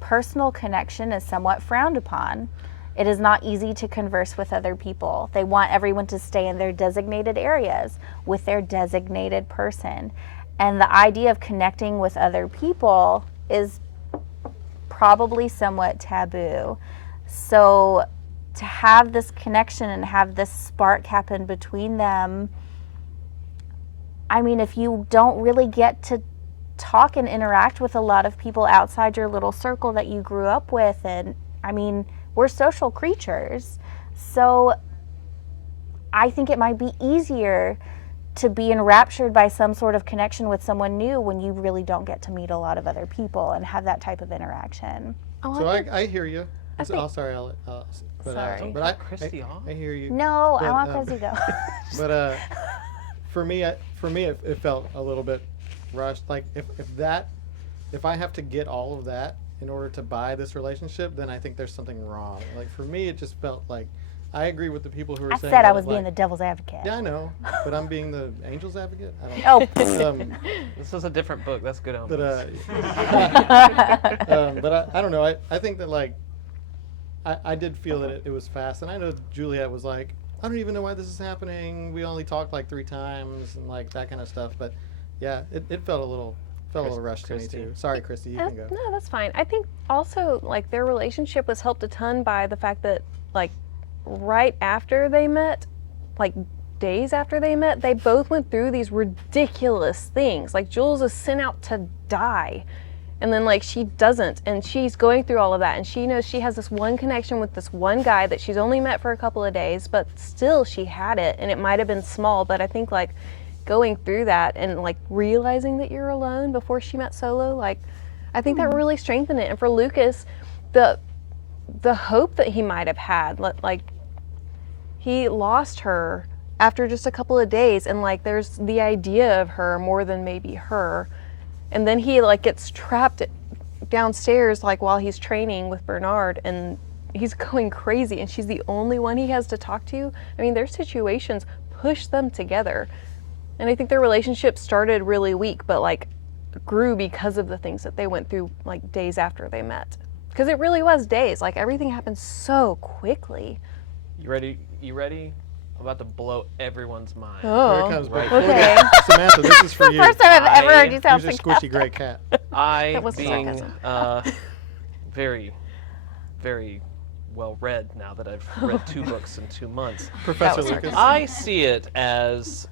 personal connection is somewhat frowned upon. It is not easy to converse with other people. They want everyone to stay in their designated areas with their designated person. And the idea of connecting with other people is probably somewhat taboo. So to have this connection and have this spark happen between them, I mean, if you don't really get to talk and interact with a lot of people outside your little circle that you grew up with, and I mean, we're social creatures. So I think it might be easier to be enraptured by some sort of connection with someone new when you really don't get to meet a lot of other people and have that type of interaction. Oh, So I think- I hear you. think- Oh, sorry, Sorry. but Christy off? I hear you. No, I But, want Chris to go. But for me, it felt a little bit rushed. Like if I have to get all of that in order to buy this relationship, then I think there's something wrong. Like for me, it just felt like I agree with the people who are I saying said I that, was being the like, devil's advocate. Yeah, I know, but I'm being the angel's advocate. I don't. Oh, This is a different book. That's good. But I don't know. I think that like I did feel that it was fast, and I know Juliet was like, I don't even know why this is happening. We only talked like 3 times and like that kind of stuff. But yeah, it felt a little rushed to me Christy. too. Sorry, Christy, you can go. No, that's fine. I think also like their relationship was helped a ton by the fact that like right after they met, like days after they met, they both went through these ridiculous things. Like Jules is sent out to die, and then like she doesn't, and she's going through all of that, and she knows she has this one connection with this one guy that she's only met for a couple of days, but still she had it, and it might have been small, but I think like going through that and like realizing that you're alone before she met Solo, like I think that really strengthened it. And for Lucas, the hope that he might have had, like he lost her after just a couple of days, and like there's the idea of her more than maybe her, and then he like gets trapped downstairs like while he's training with Bernard, and he's going crazy, and she's the only one he has to talk to. I mean, their situations push them together, and I think their relationship started really weak, but like grew because of the things that they went through like days after they met, because it really was days. Like everything happened so quickly. You ready? You ready? I'm about to blow everyone's mind. Here Oh, it comes. But okay. Samantha, this is for you. first time I've ever heard you sound Here's a sarcastic. squishy gray cat. I, That was being sarcasm. very, very well read now that I've read 2 books in 2 months, Professor was Lucas. I see it as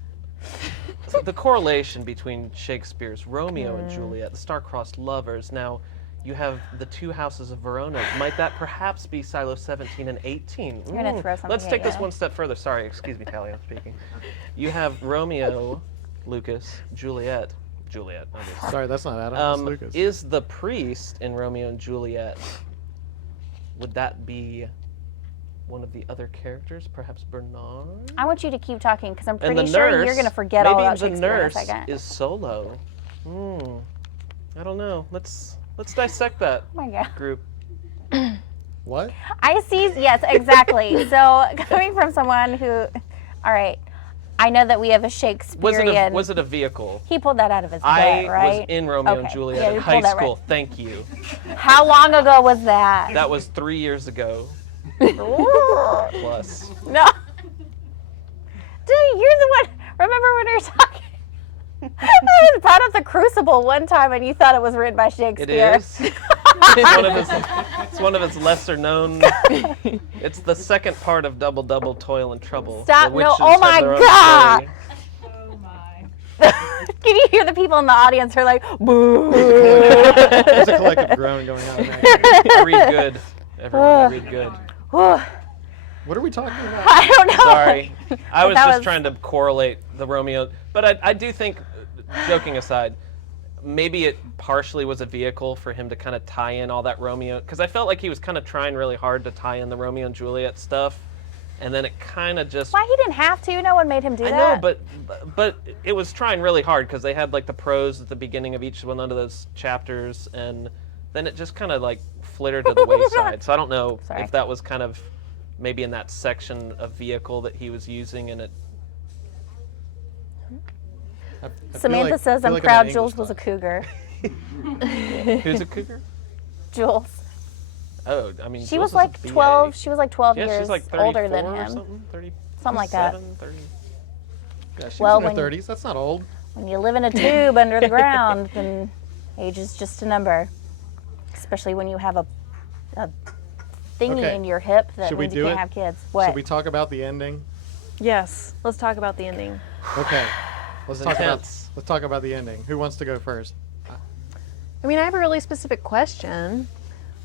the correlation between Shakespeare's Romeo and Juliet, the star-crossed lovers. Now, You have the two houses of Verona. Might that perhaps be Silo 17 and 18? You're gonna throw something Let's at take this you. one step further. Sorry, excuse me, Talia, I'm speaking. You have Romeo, Lucas, Juliet. Obviously. Sorry, that's not Adam. That's Lucas. Is the priest in Romeo and Juliet, would that be one of the other characters? Perhaps Bernard? I want you to keep talking because I'm And pretty the sure nurse, you're going to forget all about maybe the Shakespeare in a nurse second. is Solo. I don't know. Let's dissect that Oh my God. group. What? I see, yes, exactly. So coming from someone who, all right, I know that we have a Shakespearean. Was it a vehicle? He pulled that out of his butt, I right? was in Romeo and Okay. Juliet Yeah, in you high pulled that school. right. Thank you. How long ago was that? That was 3 years ago. Plus. No. Dude, you're the one. Remember when we were talking? I brought up the Crucible one time, and you thought it was written by It Shakespeare. is. It's one of his lesser known. It's the second part of Double Double Toil and Trouble. Stop, The no, witches oh have my their own God. story. Oh my. Can you hear the people in the audience who are like, boo? There's a collective groan going on. There. I read good. Everyone, I read good. What are we talking about? I don't know. Sorry. I was That just was- trying to correlate the Romeo. But I do think, joking aside, maybe it partially was a vehicle for him to kind of tie in all that Romeo. Because I felt like he was kind of trying really hard to tie in the Romeo and Juliet stuff. And then it kind of just. Why he didn't have to? No one made him do I that. know, but it was trying really hard because they had like the prose at the beginning of each one of those chapters, and then it just kind of like flittered to the wayside. So I don't know Sorry. if that was kind of maybe in that section of vehicle that he was using, and it. I feel Samantha like- says, feel I'm like proud an Jules English was a class. cougar. Who's a cougar? Jules. Oh, I mean, She Jules was is a like BA. 12. She was like 12 Yeah, years she's like 34 older than or him. something, 30, Something like that. 30. Yeah, she's Well, in when- her 30s. That's not old. When you live in a tube under the ground, then age is just a number. Especially when you have a thingy Okay. in your hip that Should we means you do can't it? have kids. What? Should we talk about the ending? Yes, let's talk about the ending. Okay. Let's It's talk about intense. let's talk about the ending. Who wants to go first? I mean, I have a really specific question.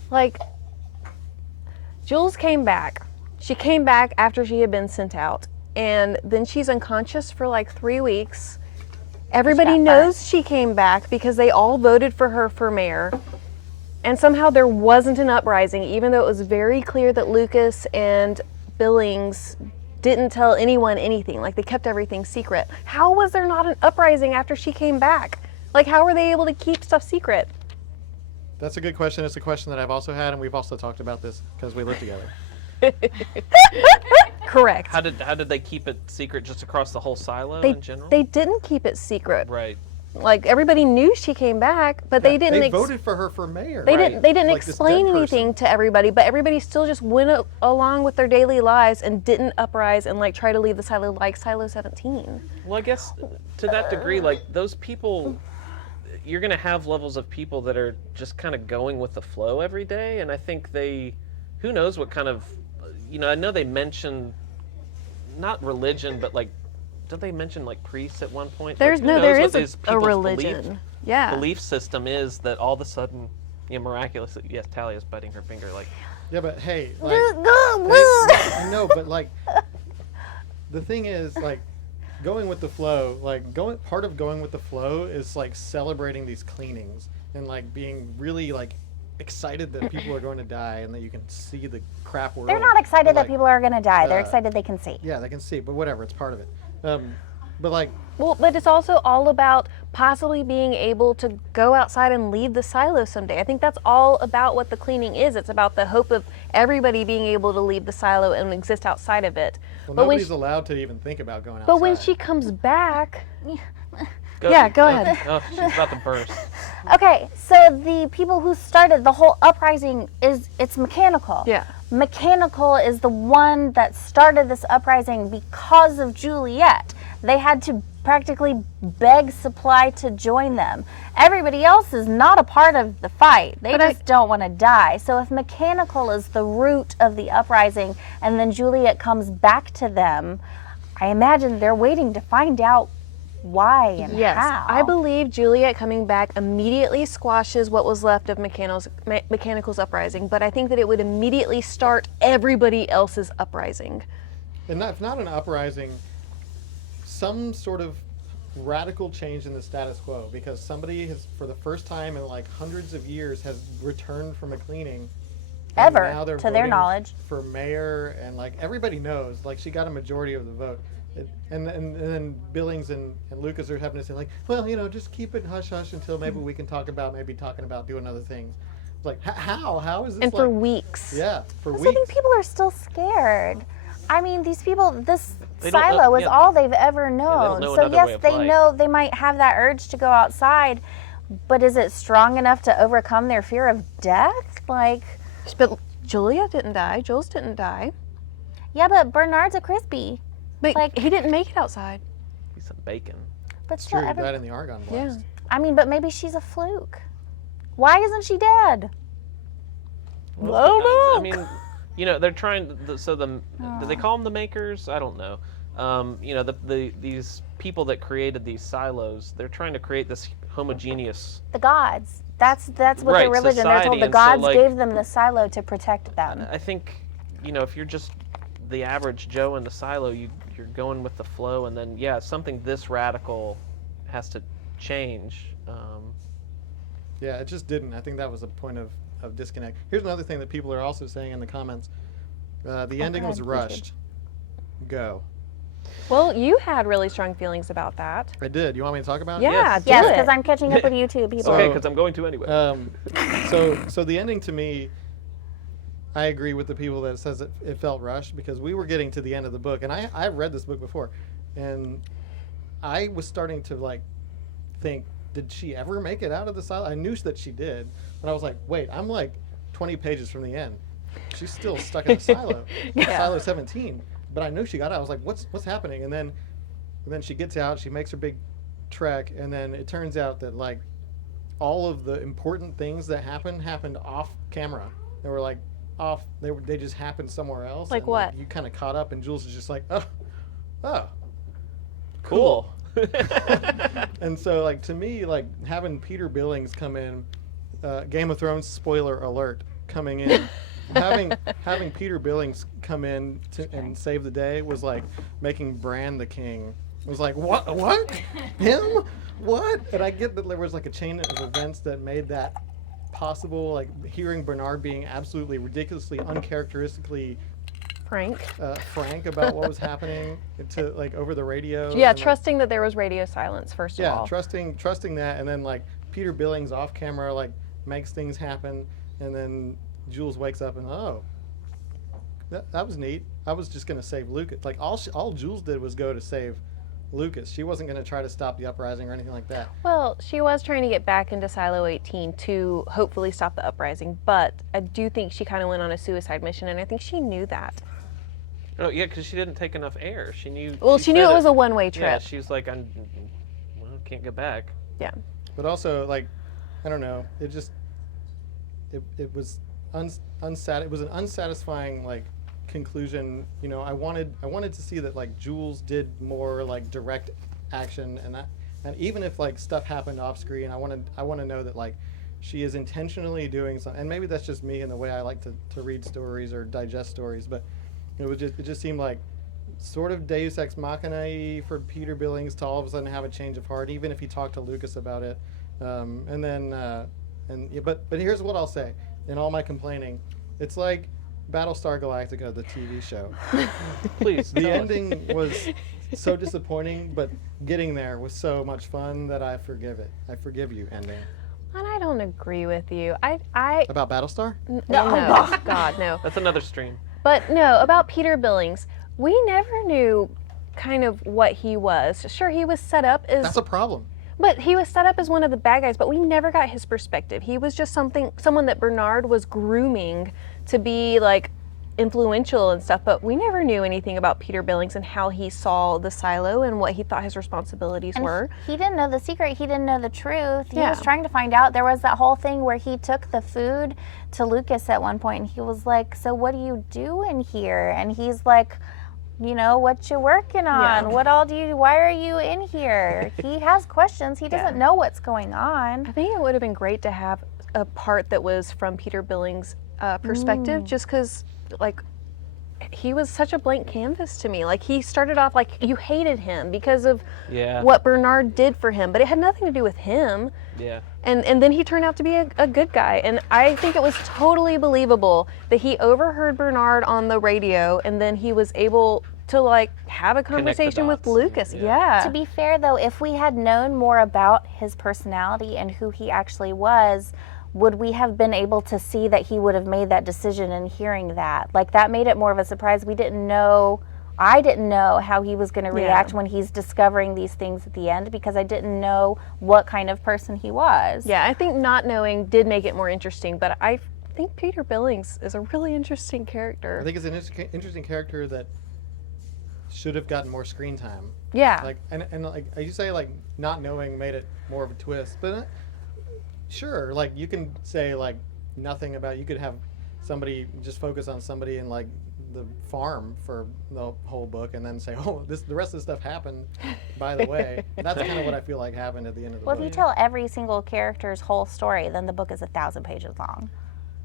Like, Jules came back. She came back after she had been sent out, and then she's unconscious for like 3 weeks. Everybody got knows she came back because they all voted for her for mayor. And somehow there wasn't an uprising, even though it was very clear that Lucas and Billings didn't tell anyone anything. Like, they kept everything secret. How was there not an uprising after she came back? Like, how were they able to keep stuff secret? That's a good question. It's a question that I've also had, and we've also talked about this because we live together. Correct. How did they keep it secret just across the whole silo They, in general? they didn't keep it secret. Right. Like, everybody knew she came back, but they didn't. They voted for her for mayor. They Right. didn't. They didn't Like this explain dead anything to everybody, but everybody still just went along with their daily lives and didn't uprise and like try to leave the silo like Silo 17. Well, I guess to that degree, like those people, you're going to have levels of people that are just kind of going with the flow every day. And I think who knows what kind of, I know they mention not religion, but like, did they mention like priests at one point? There's Like, who knows there what is these a people's religion. Yeah. belief system is that all of a sudden, miraculously, yes, Talia's biting her finger, like, Yeah, but hey, like, I know, but like, the thing is, like, going with the flow, like, part of going with the flow is like celebrating these cleanings and like being really like excited that people are going to die and that you can see the crap world. They're not excited But, that like, people are going to die. They're uh, excited they can see. Yeah, they can see, but whatever, it's part of it. But like, Well, but it's also all about possibly being able to go outside and leave the silo someday. I think that's all about what the cleaning is. It's about the hope of everybody being able to leave the silo and exist outside of it. well, but when nobody's she, allowed to even think about going outside. but when she comes back, go ahead. Oh, she's about to burst. Okay, so the people who started the whole uprising it's mechanical. Yeah. Mechanical is the one that started this uprising because of Juliet. They had to practically beg Supply to join them. Everybody else is not a part of the fight. They But just don't want to die. So if mechanical is the root of the uprising and then Juliet comes back to them, I imagine they're waiting to find out why and Yes, how. I believe Juliet coming back immediately squashes what was left of Mechanical's uprising, but I think that it would immediately start everybody else's uprising. And if not an uprising, some sort of radical change in the status quo, because somebody has, for the first time in like hundreds of years, has returned from a cleaning. And Ever, now they're to their voting knowledge. for mayor, and like everybody knows, like she got a majority of the vote. And then Billings and Lucas are having to say like, well, you know, just keep it hush hush until maybe we can talk about doing other things. It's like, how is this? And for like, weeks. yeah, for I weeks. think people are still scared. I mean, these people, this They don't know- silo is yeah. all they've ever known. know So another way yes, of they life. know they might have that urge to go outside, but is it strong enough to overcome their fear of death? Like, But Juliet didn't die. Jules didn't die. yeah, but Bernard's a crispy. But Like- he didn't make it outside. He's some bacon. But It's still, true, he died in the Argonne Blast. I mean, but maybe she's a fluke. Why isn't she dead? Well, Oh, I mean, you know, they're trying. Do they call them the makers? I don't know. You know, these people that created these silos, they're trying to create this homogeneous. The gods. That's what Right, their religion. They're society, told the and so, gods like- gave them the silo to protect them. I think, you know, if you're just the average Joe in the silo, you're going with the flow, and then something this radical has to change. Yeah, it just didn't. I think that was a point of disconnect. Here's another thing that people are also saying in the comments. The ending was God, rushed. Go. Well, you had really strong feelings about that. I did. You want me to talk about it? Yeah, Yes. do Yes, it. because I'm catching up with you too, people. Okay, because I'm going to anyway. So the ending to me, I agree with the people that says it felt rushed, because we were getting to the end of the book, and I've read this book before, and I was starting to like think, did she ever make it out of the silo? I knew that she did, but I was like, wait, I'm like 20 pages from the end. She's still stuck in the silo, silo 17. But I knew she got out. I was like, what's happening? And then she gets out. She makes her big trek, and then it turns out that like all of the important things that happened off camera. They were like off. They just happened somewhere else. Like and, what? You kind of caught up, and Jules is just like, oh. Cool. And so, like, to me, like, having Peter Billings come in, Game of Thrones spoiler alert, coming in, having Peter Billings come in and save the day was like making Bran the king. It was like, what? Him? What? And I get that there was like a chain of events that made that possible, like hearing Bernard being absolutely ridiculously, uncharacteristically Frank. frank about what was happening to like over the radio. Yeah, and, like, trusting that there was radio silence, first of yeah, all. trusting that, and then like Peter Billings off camera like makes things happen, and then Jules wakes up and that was neat. I was just gonna save Lucas. Like all Jules did was go to save Lucas. She wasn't gonna try to stop the uprising or anything like that. Well, she was trying to get back into Silo 18 to hopefully stop the uprising, but I do think she kind of went on a suicide mission, and I think she knew that. Oh yeah, because she didn't take enough air. She knew. Well, she knew said it was a one-way Yeah, trip. she was like, can't get back. Yeah. But also like, I don't know. It just it was it was an unsatisfying like conclusion. You know, I wanted to see that like Jules did more like direct action, and even if like stuff happened off screen, I want to know that like she is intentionally doing something. And maybe that's just me and the way I like to read stories or digest stories, but it just seemed like sort of Deus Ex Machina for Peter Billings to all of a sudden have a change of heart, even if he talked to Lucas about it. But here's what I'll say in all my complaining: it's like Battlestar Galactica, the TV show. Please. The tell us. ending was so disappointing, but getting there was so much fun that I forgive it. I forgive you, ending. And I don't agree with you. I About Battlestar? no, God, no. That's another stream. But no, about Peter Billings, we never knew kind of what he was. Sure, he was set up as That's a problem. But he was set up as one of the bad guys, but we never got his perspective. He was just someone that Bernard was grooming to be like influential and stuff, but we never knew anything about Peter Billings and how he saw the silo and what he thought his responsibilities were. He didn't know the secret. He didn't know the truth. He Yeah. was trying to find out. There was that whole thing where he took the food to Lucas at one point, and he was like, "So what do you do in here?" And he's like, you know, what you working on? Yeah. What all why are you in here? He has questions. He doesn't know what's going on. I think it would have been great to have a part that was from Peter Billings' perspective, just because, like, he was such a blank canvas to me. Like, he started off like you hated him because of what Bernard did for him, but it had nothing to do with him. Yeah. And then he turned out to be a good guy. And I think it was totally believable that he overheard Bernard on the radio, and then he was able to, like, have a conversation with dots. Lucas. Yeah. To be fair, though, if we had known more about his personality and who he actually was, would we have been able to see that he would have made that decision and hearing that? Like, that made it more of a surprise. We didn't know, I didn't know how he was going to react when he's discovering these things at the end, because I didn't know what kind of person he was. Yeah, I think not knowing did make it more interesting, but I think Peter Billings is a really interesting character. I think it's an interesting character that should have gotten more screen time. Yeah. Like, and like you say, like, not knowing made it more of a twist, but sure, like, you can say, like, nothing about, you could have somebody just focus on somebody in, like, the farm for the whole book, and then say, oh, the rest of the stuff happened, by the way. That's kind of what I feel like happened at the end of the Well, book. if you tell every single character's whole story, then the book is 1,000 pages long.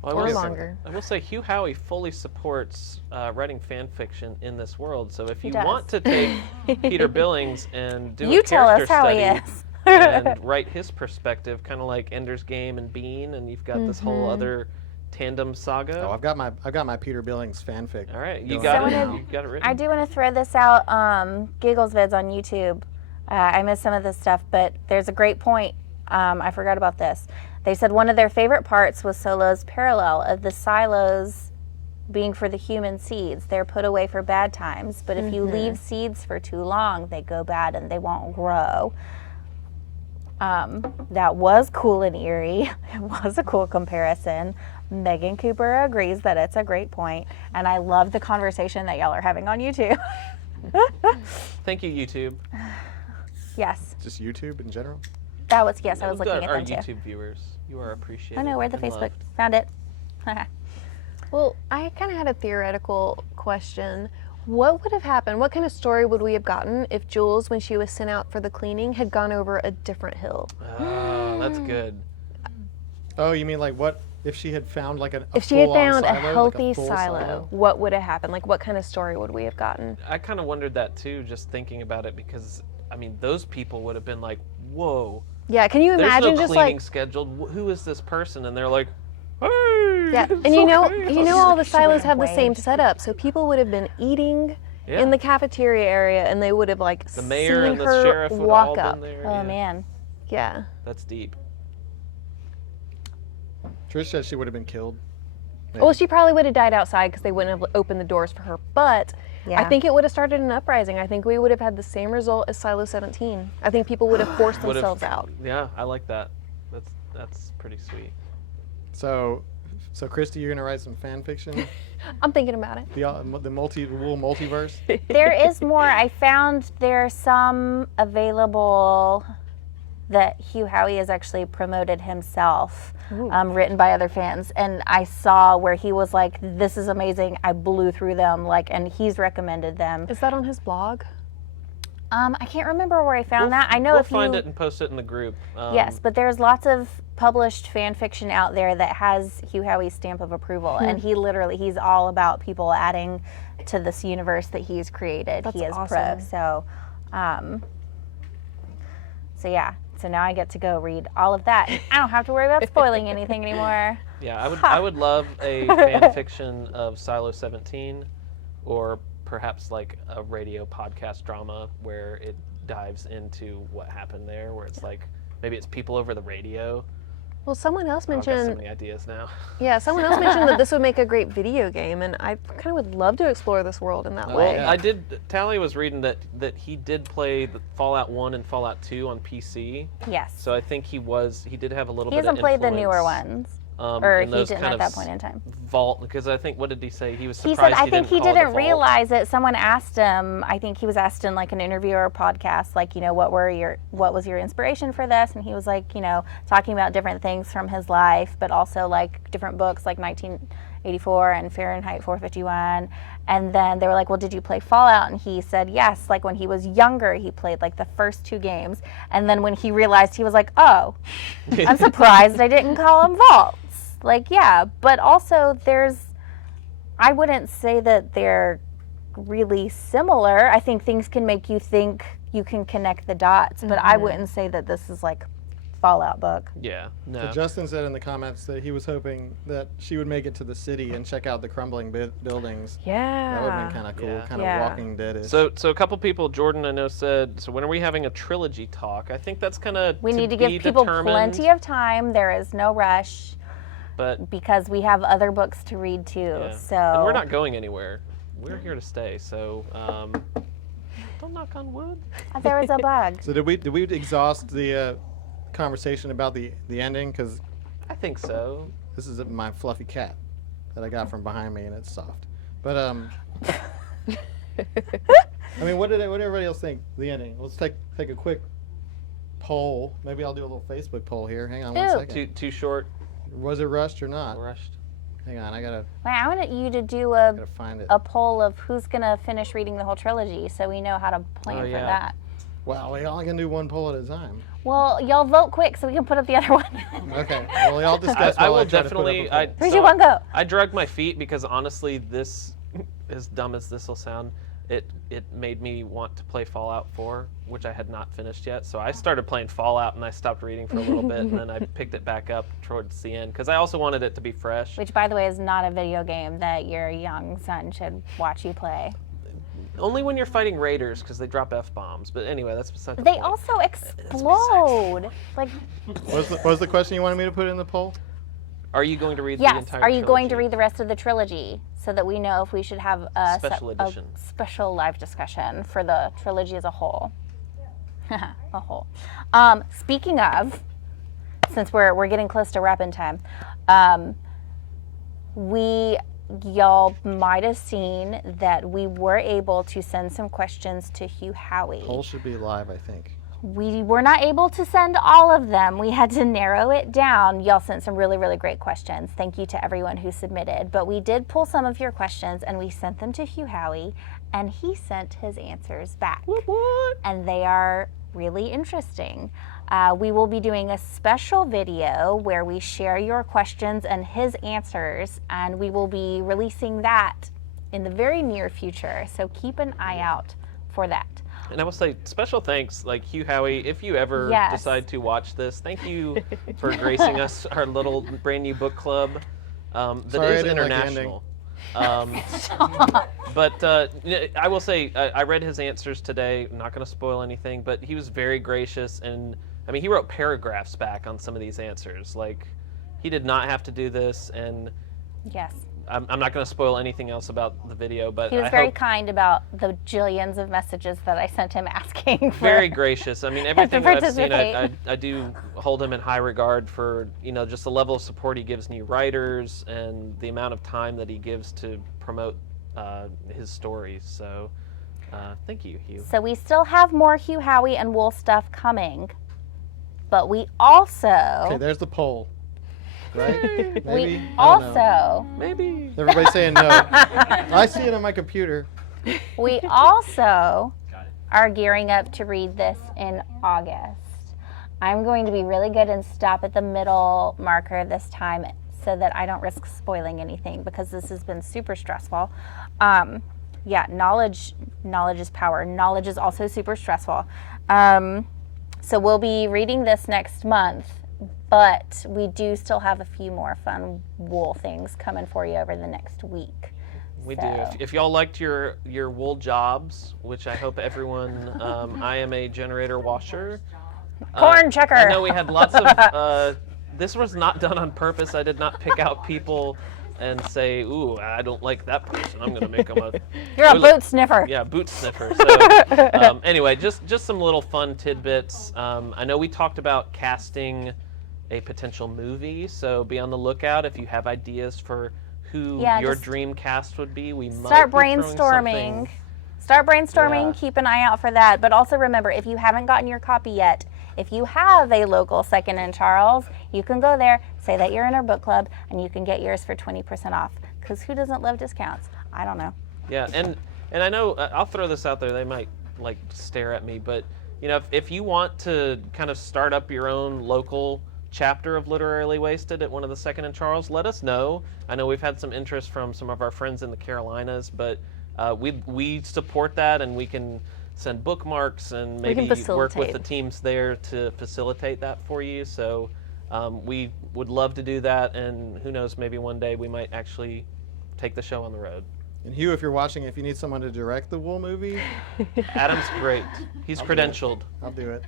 Well, Or longer. I will say Hugh Howey fully supports writing fan fiction in this world. So if you does. want to take Peter Billings and do You a tell character us how he study is. and write his perspective, kind of like Ender's Game and Bean, and you've got this whole other tandem saga. Oh, I've got my Peter Billings fanfic. All right, you going got on it. now. You got it written. I do want to throw this out, Giggles Vids on YouTube. I missed some of this stuff, but there's a great point. I forgot about this. They said one of their favorite parts was Solo's parallel of the silos being for the human seeds. They're put away for bad times, but if you leave seeds for too long, they go bad and they won't grow. That was cool and eerie. It was a cool comparison. Megan Cooper agrees that it's a great point, and I love the conversation that y'all are having on YouTube. Thank you, YouTube. Yes, Just YouTube in general? that was, yes, I was We've got looking at our them too. YouTube viewers. You are appreciated. I know, where the and Facebook, loved. found it. Well, I kind of had a theoretical question. What would have happened? What kind of story would we have gotten if Jules, when she was sent out for the cleaning, had gone over a different hill? Oh, that's good. Oh, you mean like what if she had found like a If she had full-on found a silo, like healthy full silo, what would have happened? Like, what kind of story would we have gotten? I kind of wondered that too, just thinking about it, because I mean, those people would have been like, "Whoa, Yeah, can you there's imagine no just cleaning like, scheduled. Who is this person?" And they're like, "Hey, yeah, it's and you know okay." all the silos have have the same waged. setup, so people would have been eating Yeah. in the cafeteria area, and they would have like The mayor seen and the her sheriff would have walk all up. been there. Oh, yeah. man. Yeah. That's deep. Trish said she would have been killed. Well, she probably would have died outside because they wouldn't have opened the doors for her. But I Yeah. think it would have started an uprising. I think we would have had the same result as Silo 17. I think people would have forced Would have- themselves out. Yeah, I like that. That's pretty sweet. So Christy, you're gonna write some fan fiction? I'm thinking about it. the little multiverse? There is more. I found there's some available that Hugh Howey has actually promoted himself, written by other fans. And I saw where he was like, this is amazing. I blew through them, like, and he's recommended them. Is that on his blog? I can't remember where I found that. I know we'll if you find it and post it in the group. yes, but there's lots of published fan fiction out there that has Hugh Howey's stamp of approval, and he's all about people adding to this universe that he's created. That's he is pro. awesome. So, so yeah. So now I get to go read all of that. I don't have to worry about spoiling anything anymore. Yeah, I would love a fan fiction of Silo 17, or perhaps like a radio podcast drama where it dives into what happened there, where it's like maybe it's people over the radio. Well, someone else I've got so mentioned, many ideas now. yeah, someone else mentioned that this would make a great video game, and I kind of would love to explore this world in that way. Well, I did. Tally was reading that he did play the Fallout 1 and Fallout 2 on PC. Yes. So I think he did have a little He bit hasn't of played the influence, newer ones. Or in he those didn't kind at of that point in time. Vault, because I think, what did he say? He was He surprised said, I think he call it the didn't vault. realize it. Someone asked him, I think he was asked in like an interview or a podcast, like, you know, what was your inspiration for this? And he was like, you know, talking about different things from his life, but also like different books, like 84 and Fahrenheit 451. And then they were like, well, did you play Fallout? And he said yes. Like when he was younger, he played like the first 2 games. And then when he realized, he was like, oh, I'm surprised I didn't call them vaults. Like, yeah, but also I wouldn't say that they're really similar. I think things can make you think you can connect the dots, but I wouldn't say that this is like Fallout book. Yeah, no. So Justin said in the comments that he was hoping that she would make it to the city and check out the crumbling buildings. Yeah. That would have been kind of cool, Yeah. kind of Yeah. Walking Dead-ish. So a couple people, Jordan I know said, so when are we having a trilogy talk? I think that's kind of We need to give people plenty of time. There is no rush but because we have other books to read too. yeah. So And we're not going anywhere. We're here to stay. So don't knock on wood. there was a bug. So did we exhaust the conversation about the ending? Because I think so. this is my fluffy cat that I got from behind me, and it's soft. But I mean, what did everybody else think the ending? Let's take a quick poll. Maybe I'll do a little Facebook poll here. Hang on one Ew. second. Too short. Was it rushed or not? Rushed. Hang on, I gotta Wait, I want you to do a find it. poll of who's gonna finish reading the whole trilogy, so we know how to plan Oh, for yeah. that. Well, we only can do one poll at a time. Well, y'all vote quick so we can put up the other one. Okay. Well, y'all discuss. I while will try to put up a definitely. poll. 3, 2, 1, go. I dragged my feet because honestly, this, as dumb as this will sound, it made me want to play Fallout 4, which I had not finished yet. So I started playing Fallout and I stopped reading for a little bit, and then I picked it back up towards the end because I also wanted it to be fresh. Which, by the way, is not a video game that your young son should watch you play. Only when you're fighting raiders because they drop f-bombs. But anyway, that's beside the They point. also explode. Like, What was the question you wanted me to put in the poll? Are you going to read the yes. entire Are you going to trilogy? read the rest of the trilogy so that we know if we should have a Special edition. special live discussion for the trilogy as a whole? A whole. Speaking of, since we're getting close to wrap-in time, y'all might have seen that we were able to send some questions to Hugh Howey. Poll should be live, I think. We were not able to send all of them. We had to narrow it down. Y'all sent some really, really great questions. Thank you to everyone who submitted. But we did pull some of your questions and we sent them to Hugh Howey, and he sent his answers back. What? And they are really interesting. We will be doing a special video where we share your questions and his answers, and we will be releasing that in the very near future. So keep an eye out for that. And I will say special thanks, like Hugh Howey, if you ever Yes. decide to watch this, thank you for gracing us our little brand new book club that Sorry, I is didn't like the international. But I will say I read his answers today. I'm not going to spoil anything, but he was very gracious, and I mean he wrote paragraphs back on some of these answers. Like he did not have to do this, and Yes. I'm not going to spoil anything else about the video, but He was I very hope kind about the jillions of messages that I sent him asking for. very gracious. I mean, everything that I've seen, participate. I do hold him in high regard for, just the level of support he gives new writers and the amount of time that he gives to promote his stories. So thank you, Hugh. So we still have more Hugh Howey and Wool stuff coming, but we also Okay, there's the poll. Right? Maybe. we I don't know. also Maybe. Everybody's saying no. I see it on my computer. we also are gearing up to read this in August. I'm going to be really good and stop at the middle marker this time so that I don't risk spoiling anything because this has been super stressful. Yeah, knowledge is power. Knowledge is also super stressful. So we'll be reading this next month, but we do still have a few more fun wool things coming for you over the next week. We do. So- If y'all liked your wool jobs, which I hope everyone, I am a generator washer. Corn checker. I know we had lots of, this was not done on purpose. I did not pick out people and say, ooh, I don't like that person. I'm going to make them a... You're a toilet- boot sniffer. Yeah, boot sniffer. So anyway, just some little fun tidbits. I know we talked about casting a potential movie, so be on the lookout if you have ideas for who Yeah, your just dream cast would be. We might Start be throwing brainstorming. something- Start brainstorming. Yeah. Keep an eye out for that. But also remember, if you haven't gotten your copy yet, If you have a local Second and Charles, you can go there, say that you're in our book club, and you can get yours for 20% off. Because who doesn't love discounts? I don't know. Yeah, and I know I'll throw this out there. They might like stare at me, but you know, if you want to kind of start up your own local chapter of Literarily Wasted at one of the Second and Charles, let us know. I know we've had some interest from some of our friends in the Carolinas, but we support that, and we can send bookmarks and maybe work with the teams there to facilitate that for you. So we would love to do that, and who knows, maybe one day we might actually take the show on the road. And Hugh, if you're watching, if you need someone to direct the Wool movie, Adam's great. He's credentialed. I'll do it.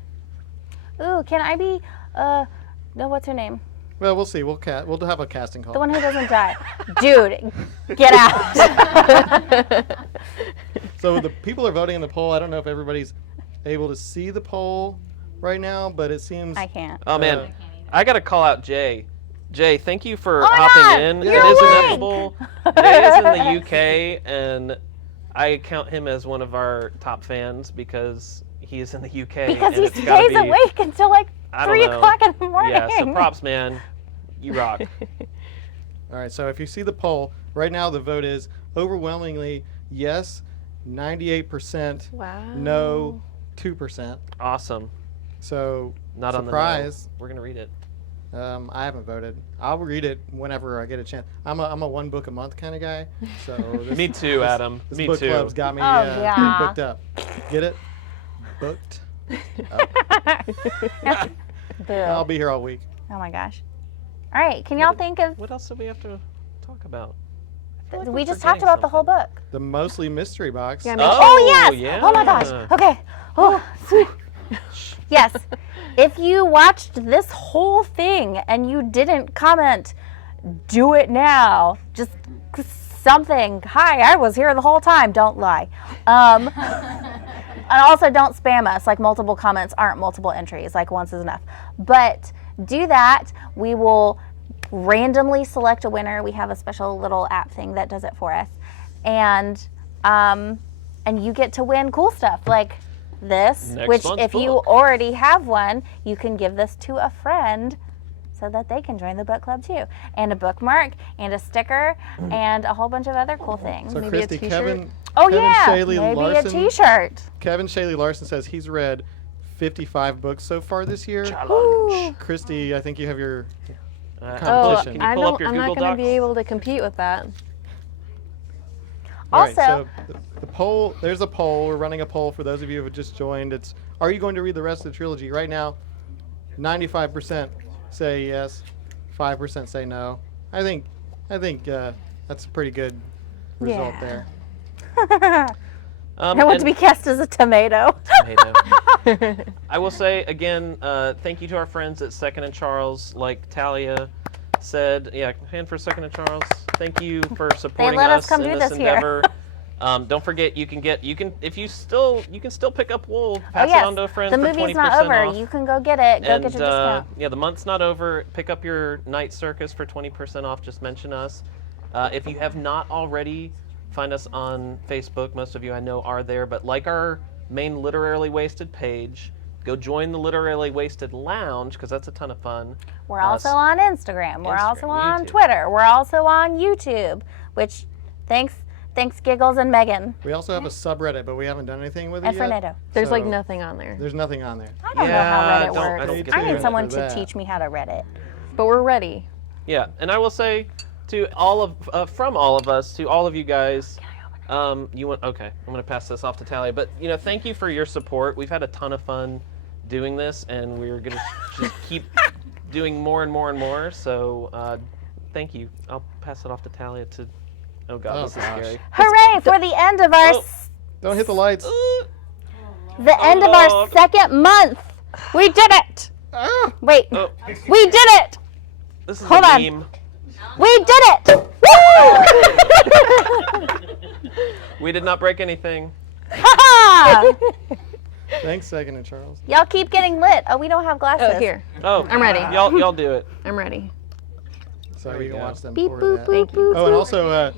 Ooh, can I be, no, what's her name? Well, we'll see. We'll have a casting call. The one who doesn't die. Dude, get out. So the people are voting in the poll. I don't know if everybody's able to see the poll right now, but it seems... I can't. Oh, man. I got to call out Jay. Jay, thank you for Oh my hopping God, in. you're It is awake. inevitable. Jay is in the UK, and I count him as one of our top fans because he is in the UK. Because and he it's gotta stays be, awake until like I don't 3 know. o'clock in the morning. Yeah, so props, man. You rock. All right, so if you see the poll, right now the vote is overwhelmingly yes, 98%, Wow. no, 2%. Awesome. So, Not on surprise. the no. We're going to read it. I haven't voted. I'll read it whenever I get a chance. I'm a one book a month kind of guy. So this, Me too, Adam. This Me book too. club's got me Oh, yeah. pretty booked up. Get it? Booked. Boo. I'll be here all week. Oh my gosh. All right, can y'all think of, What else do we have to talk about? I feel like we we're just talked forgetting about the whole something. book. The mostly mystery box. Yeah, Oh, yes. yeah. Oh my gosh. Okay. Oh, sweet. Yes. If you watched this whole thing and you didn't comment, do it now. Just something. Hi, I was here the whole time. Don't lie. And also don't spam us. Like multiple comments aren't multiple entries. Like once is enough. But do that. We will randomly select a winner. We have a special little app thing that does it for us. And you get to win cool stuff like this, Next which month's if you book. already have one, you can give this to a friend so that they can join the book club too. And a bookmark and a sticker and a whole bunch of other cool things. So Maybe a Christy, t-shirt? Kevin Oh Kevin yeah, Shaley maybe Larson, a t-shirt. Kevin Shaley Larson says he's read 55 books so far this year. Ooh. Christy, I think you have your Oh, competition. Can you pull up your I'm Google not going to Docs? be able to compete with that. All right, Also- so the poll, there's a poll. We're running a poll for those of you who have just joined. It's, are you going to read the rest of the trilogy? Right now, 95% say yes, 5% say no. I think that's a pretty good result Yeah. there. I want to be cast as a tomato. Tomato. I will say again, thank you to our friends at Second and Charles. Like Talia said, yeah, hand for Second and Charles. Thank you for supporting let us come in do this this here. endeavor. Don't forget, you can if you still pick up wool. Oh Pass yes, it on to a friend the for movie's 20% not over. off. You can go get it. Go And get your discount. yeah, the month's not over. Pick up your night circus for 20% off. Just mention us. If you have not already, find us on Facebook. Most of you I know are there, but like our main Literarily Wasted page, go join the Literarily Wasted Lounge because that's a ton of fun. We're also on Instagram. We're also on Twitter. We're also on YouTube. Which, thanks Giggles and Megan We also have a subreddit, but we haven't done anything with it and yet. Fernando. There's like So, nothing on there. There's nothing on there. I don't know Yeah, how Reddit I works. don't get I the need Reddit someone for to that. teach me how to Reddit. But we're ready. Yeah, and I will say to all of from all of us to all of you guys. You want okay? I'm gonna pass this off to Talia, but thank you for your support. We've had a ton of fun doing this, and we're gonna just keep doing more and more and more. So thank you. I'll pass it off to Talia to. Oh God, Oh, this is gosh. scary. Hooray for the end of our Oh. Don't hit the lights. the end of our Lord. second month. We did it. Ah! Wait, Oh, we did it. this is Hold a on. meme. We did it. Woo! We did not break anything. Ha-ha! Thanks, Second and Charles. Y'all keep getting lit. Oh, we don't have glasses. Oh, here. Oh, I'm ready. Y'all do it. I'm ready. So There we you can go. watch them Beep for boop that. boop Thank you. boop. Oh, and also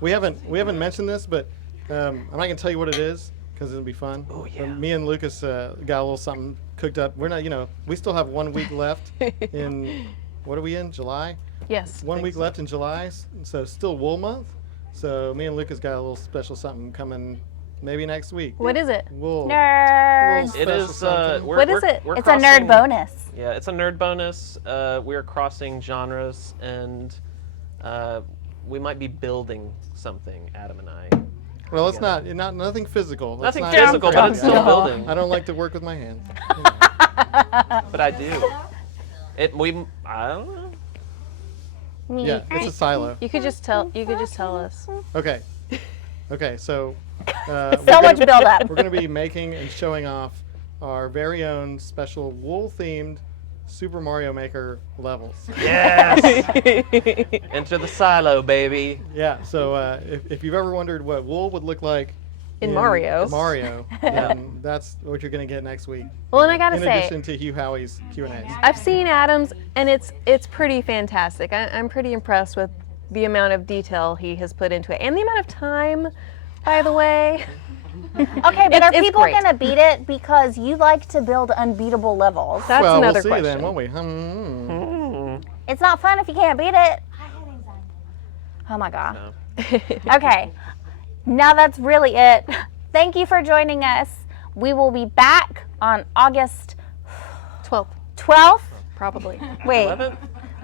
we haven't mentioned this, but I'm not gonna tell you what it is because it'll be fun. Oh, But yeah. me and Lucas got a little something cooked up. We're not, we still have 1 week left in, what are we in, July? Yes. 1 week so. left in July, so still wool month. So me and Lucas got a little special something coming maybe next week. What is it? Wool. Nerds. Little It special is. something. We're, What is we're- it? we're It's a nerd crossing- bonus. Yeah, it's a nerd bonus. We're crossing genres, and we might be building something, Adam and I. Well, it's not nothing physical. Let's Nothing not physical, get but it's crazy. still building. I don't like to work with my hands. But I do. I don't know. Yeah, it's a silo. You could just tell. You could just tell us. Okay. Okay, so So much build up. we're going to be making and showing off our very own special wool-themed Super Mario Maker levels. Yes. Enter the silo, baby. Yeah, so if you've ever wondered what wool would look like In Mario. then that's what you're going to get next week. Well, and I gotta in say, addition to Hugh Howie's Q&As. I've seen Adam's, and it's pretty fantastic. I'm pretty impressed with the amount of detail he has put into it, and the amount of time, by the way. Okay, but are It's people great. going to beat it because you like to build unbeatable levels? That's well, another we'll see question. then, won't we? Hmm. It's not fun if you can't beat it. Oh my god. No. Okay, now that's really it. Thank you for joining us. We will be back on August 12th, 12th. probably. Wait, 11th?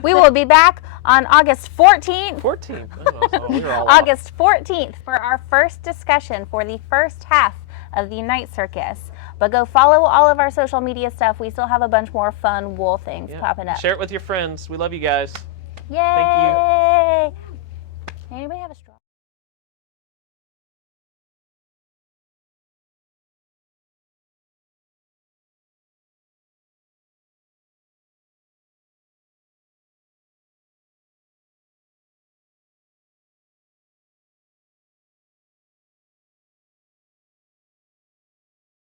we will be back on August 14th. 14th. Oh, so we were all off. August 14th for our first discussion for the first half of the Night Circus. But go follow all of our social media stuff. We still have a bunch more fun wool things Yeah. popping up. Share it with your friends. We love you guys. Yay!